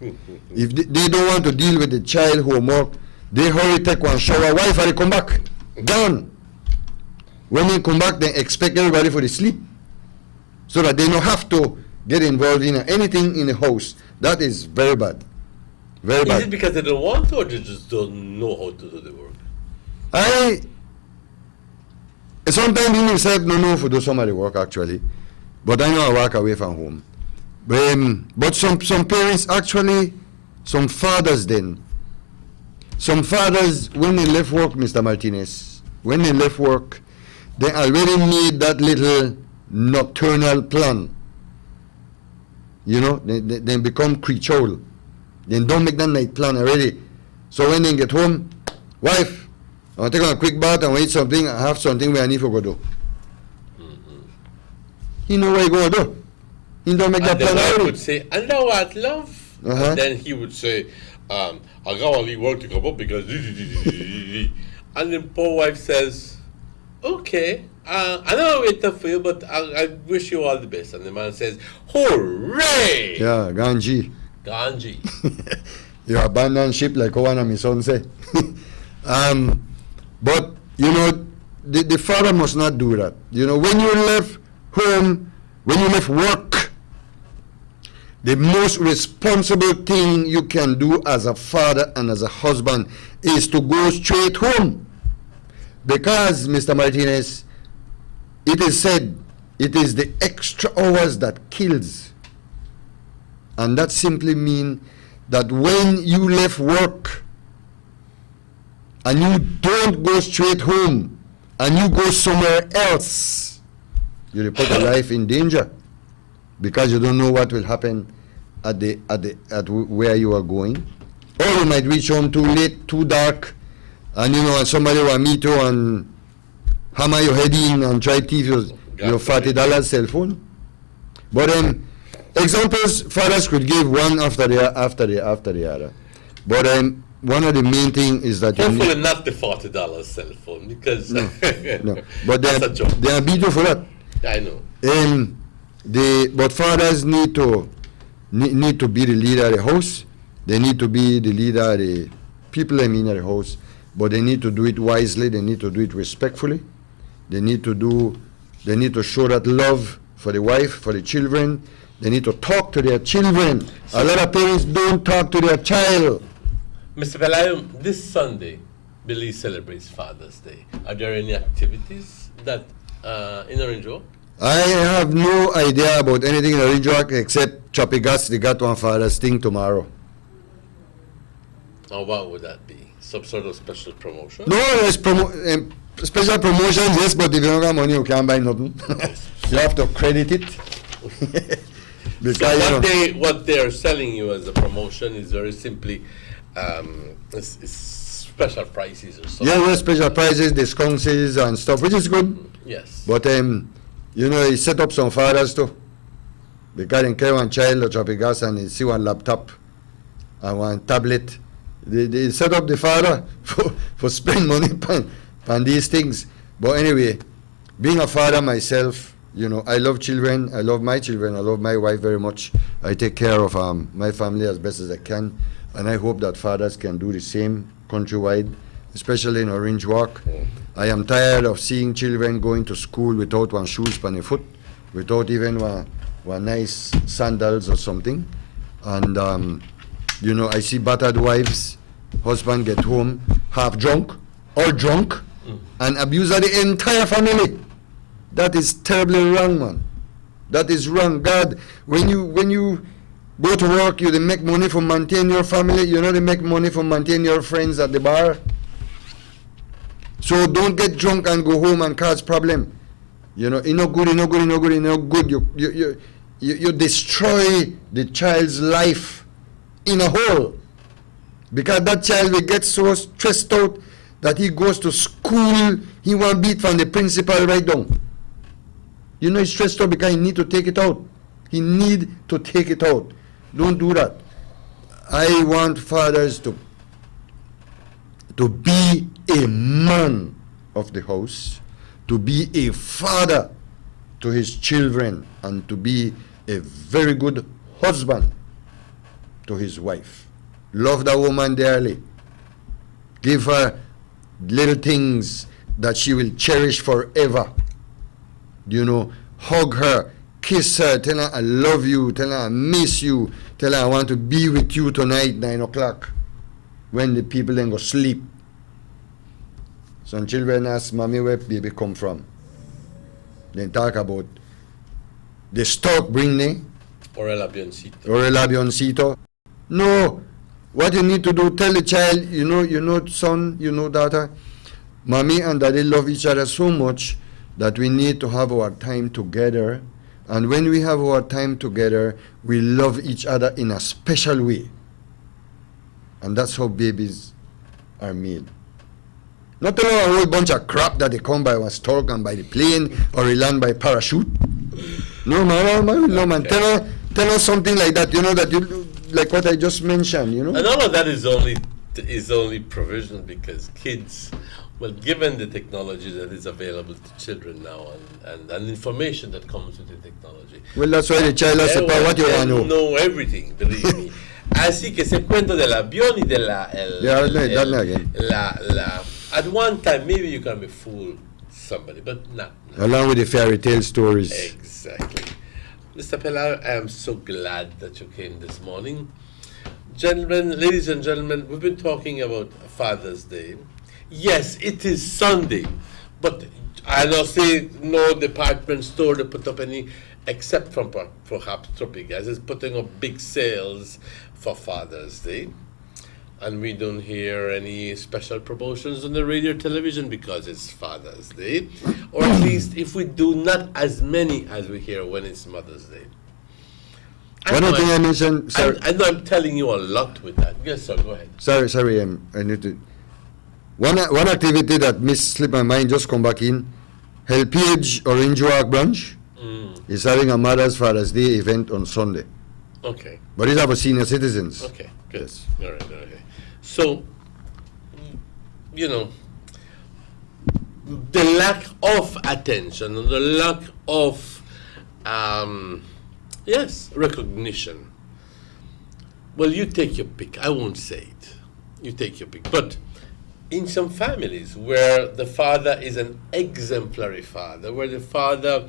If they don't want to deal with the child homework, they hurry take one shower, wife, and they come back. Done. When they come back, they expect everybody for the sleep, so that they don't have to get involved in anything in the house. That is very bad. Very bad. Is it because they don't want to, or they just don't know how to do the work? Sometimes me myself don't know if to do some of the work actually, but I know I walk away from home. But some parents actually, some fathers when they left work, Mr. Martinez, when they left work, they already made that little nocturnal plan. They become creature. They don't make that night plan already. So when they get home, wife, I'll take a quick bath and eat something. I have something where I need to go do. He know where he go do. He don't make that plan already. Would say, "And now what, love?" And then he would say, "I got to leave work to come up because." And then poor wife says, Okay. I know I waited for you, but I wish you all the best. And the man says, hooray! Yeah, Ganji. Ganji. You abandon ship like one of my son say. But, you know, the father must not do that. You know, when you left home, when you left work, the most responsible thing you can do as a father and as a husband is to go straight home. Because, Mr. Martinez, it is said, it is the extra hours that kills. And that simply means that when you left work and you don't go straight home and you go somewhere else, you put your life in danger because you don't know what will happen at where you are going. Or you might reach home too late, too dark, and you know, and somebody will meet you and hammer your head in and try to thief your $40 cell phone. But examples fathers could give one after the other. But one of the main thing is that hopefully not the $40 cell phone, because no. But they are beautiful. That I know. But fathers need to be the leader of the house. They need to be the leader of the people in the house. But they need to do it wisely. They need to do it respectfully. They need to show that love for the wife, for the children. They need to talk to their children. A lot of parents don't talk to their child. Mr. Pelayo, this Sunday, Billy celebrates Father's Day. Are there any activities that in Orange Walk? I have no idea about anything in Orange Walk except Chopigas. They got one Father's thing tomorrow. Oh, what would that be? Some sort of special promotion? No, there's special promotions, yes, but if you don't have money, you can't buy nothing. You have to credit it. Because, so what they're selling you as a promotion is very simply it's special prices or something. Yeah, well, special prices, discounts and stuff, which is good. Yes. But you know, he set up some fathers too. Because they carry one child or Tropigas and they see one laptop and one tablet. They set up the father for spend money on these things. But anyway, being a father myself, you know, I love children. I love my children. I love my wife very much. I take care of my family as best as I can. And I hope that fathers can do the same countrywide, especially in Orange Walk. I am tired of seeing children going to school without one shoes on their foot, without even one nice sandals or something. And, you know, I see battered wives, husband get home half drunk or drunk and abuse of the entire family. That is terribly wrong, man. That is wrong. God, when you go to work, you make money for maintain your family. You know, they make money for maintain your friends at the bar. So don't get drunk and go home and cause problem. You know, it's not good. You destroy the child's life in a whole. Because that child will get so stressed out that he goes to school, he won't beat from the principal right down. You know, he's stressed out because he need to take it out. He need to take it out. Don't do that. I want fathers to be a man of the house, to be a father to his children, and to be a very good husband to his wife. Love that woman dearly. Give her little things that she will cherish forever. You know, hug her, kiss her, tell her I love you, tell her I miss you, tell her I want to be with you tonight, 9 o'clock, when the people then go sleep. Some children ask, Mommy, where baby come from? Then talk about the stock bringing. Or el avioncito. Or el avioncito. No. What you need to do, tell the child, you know, son, you know, daughter, Mommy and Daddy love each other so much that we need to have our time together. And when we have our time together, we love each other in a special way. And that's how babies are made. Not a whole bunch of crap that they come by one stork and by the plane or they land by parachute. No, man. Tell her something like that, you know, that you like what I just mentioned, you know. And all of that is only provisional because kids Well, given the technology that is available to children now and information that comes with the technology. Well, that's why the child has to know what you want to know everything, believe me. Así que ese cuento del avión y de at one time, maybe you can be fool somebody, but not. Along with the fairy tale stories. Exactly. Mr. Pelayo, I am so glad that you came this morning. Gentlemen, ladies and gentlemen, we've been talking about Father's Day. Yes, it is Sunday, but I don't see no department store to put up any, except from perhaps Tropigas, is putting up big sales for Father's Day. And we don't hear any special promotions on the radio or television because it's Father's Day. Or at least if we do, not as many as we hear when it's Mother's Day. One other thing I mentioned, sorry. I know I'm telling you a lot with that. Yes, sir, go ahead. Sorry, I need to. One activity that slipped my mind, just come back in. Helpage Orange Walk branch is having a Mother's Father's Day event on Sunday. Okay. But it's for senior citizens. Okay, good. Yes. All right, okay. So, you know, the lack of attention and the lack of, recognition. Well, you take your pick. I won't say it. You take your pick. But in some families where the father is an exemplary father, where the father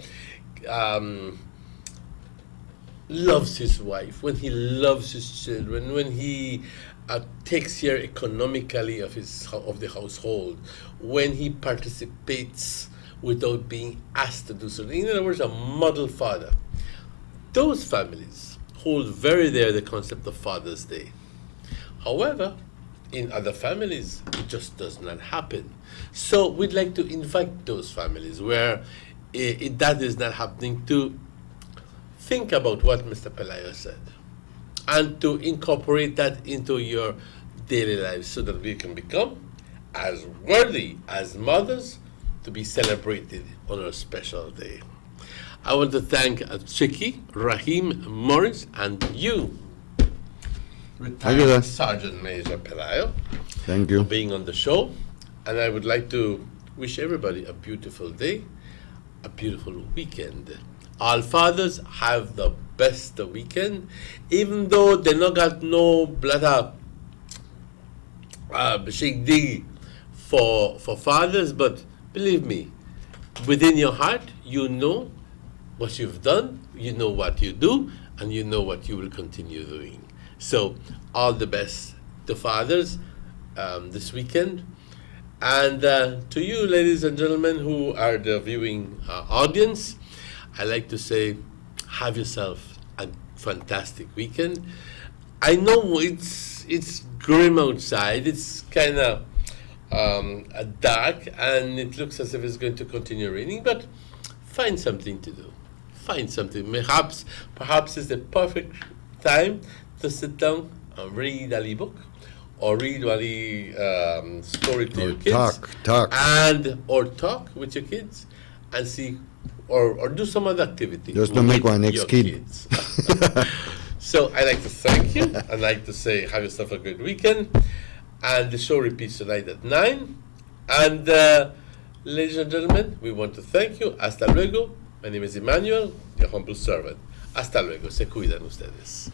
loves his wife, when he loves his children, when he takes care economically of the household, when he participates without being asked to do something. In other words, a model father. Those families hold very dear the concept of Father's Day. However, in other families, it just does not happen. So we'd like to invite those families where that is not happening to think about what Mr. Pelayo said and to incorporate that into your daily lives so that we can become as worthy as mothers to be celebrated on a special day. I want to thank Chicky, Rahim, Morris, and you, retired Sergeant Major Pelayo. Thank you for being on the show. And I would like to wish everybody a beautiful day, a beautiful weekend. All fathers have the best weekend, even though they not got no blood shake dig for fathers, but believe me, within your heart, you know what you've done, you know what you do, and you know what you will continue doing. So all the best to fathers this weekend. And to you, ladies and gentlemen, who are the viewing audience, I like to say, have yourself a fantastic weekend. I know it's grim outside. It's kind of dark, and it looks as if it's going to continue raining. But find something to do. Find something. Perhaps it's the perfect time to sit down and read a book, or read a story to your kids. Talk. Or talk with your kids, and see. Or do some other activity. Just to make one next kid. So I'd like to thank you. I'd like to say have yourself a good weekend. And the show repeats tonight at 9. And ladies and gentlemen, we want to thank you. Hasta luego. My name is Emmanuel, your humble servant. Hasta luego. Se cuidan ustedes.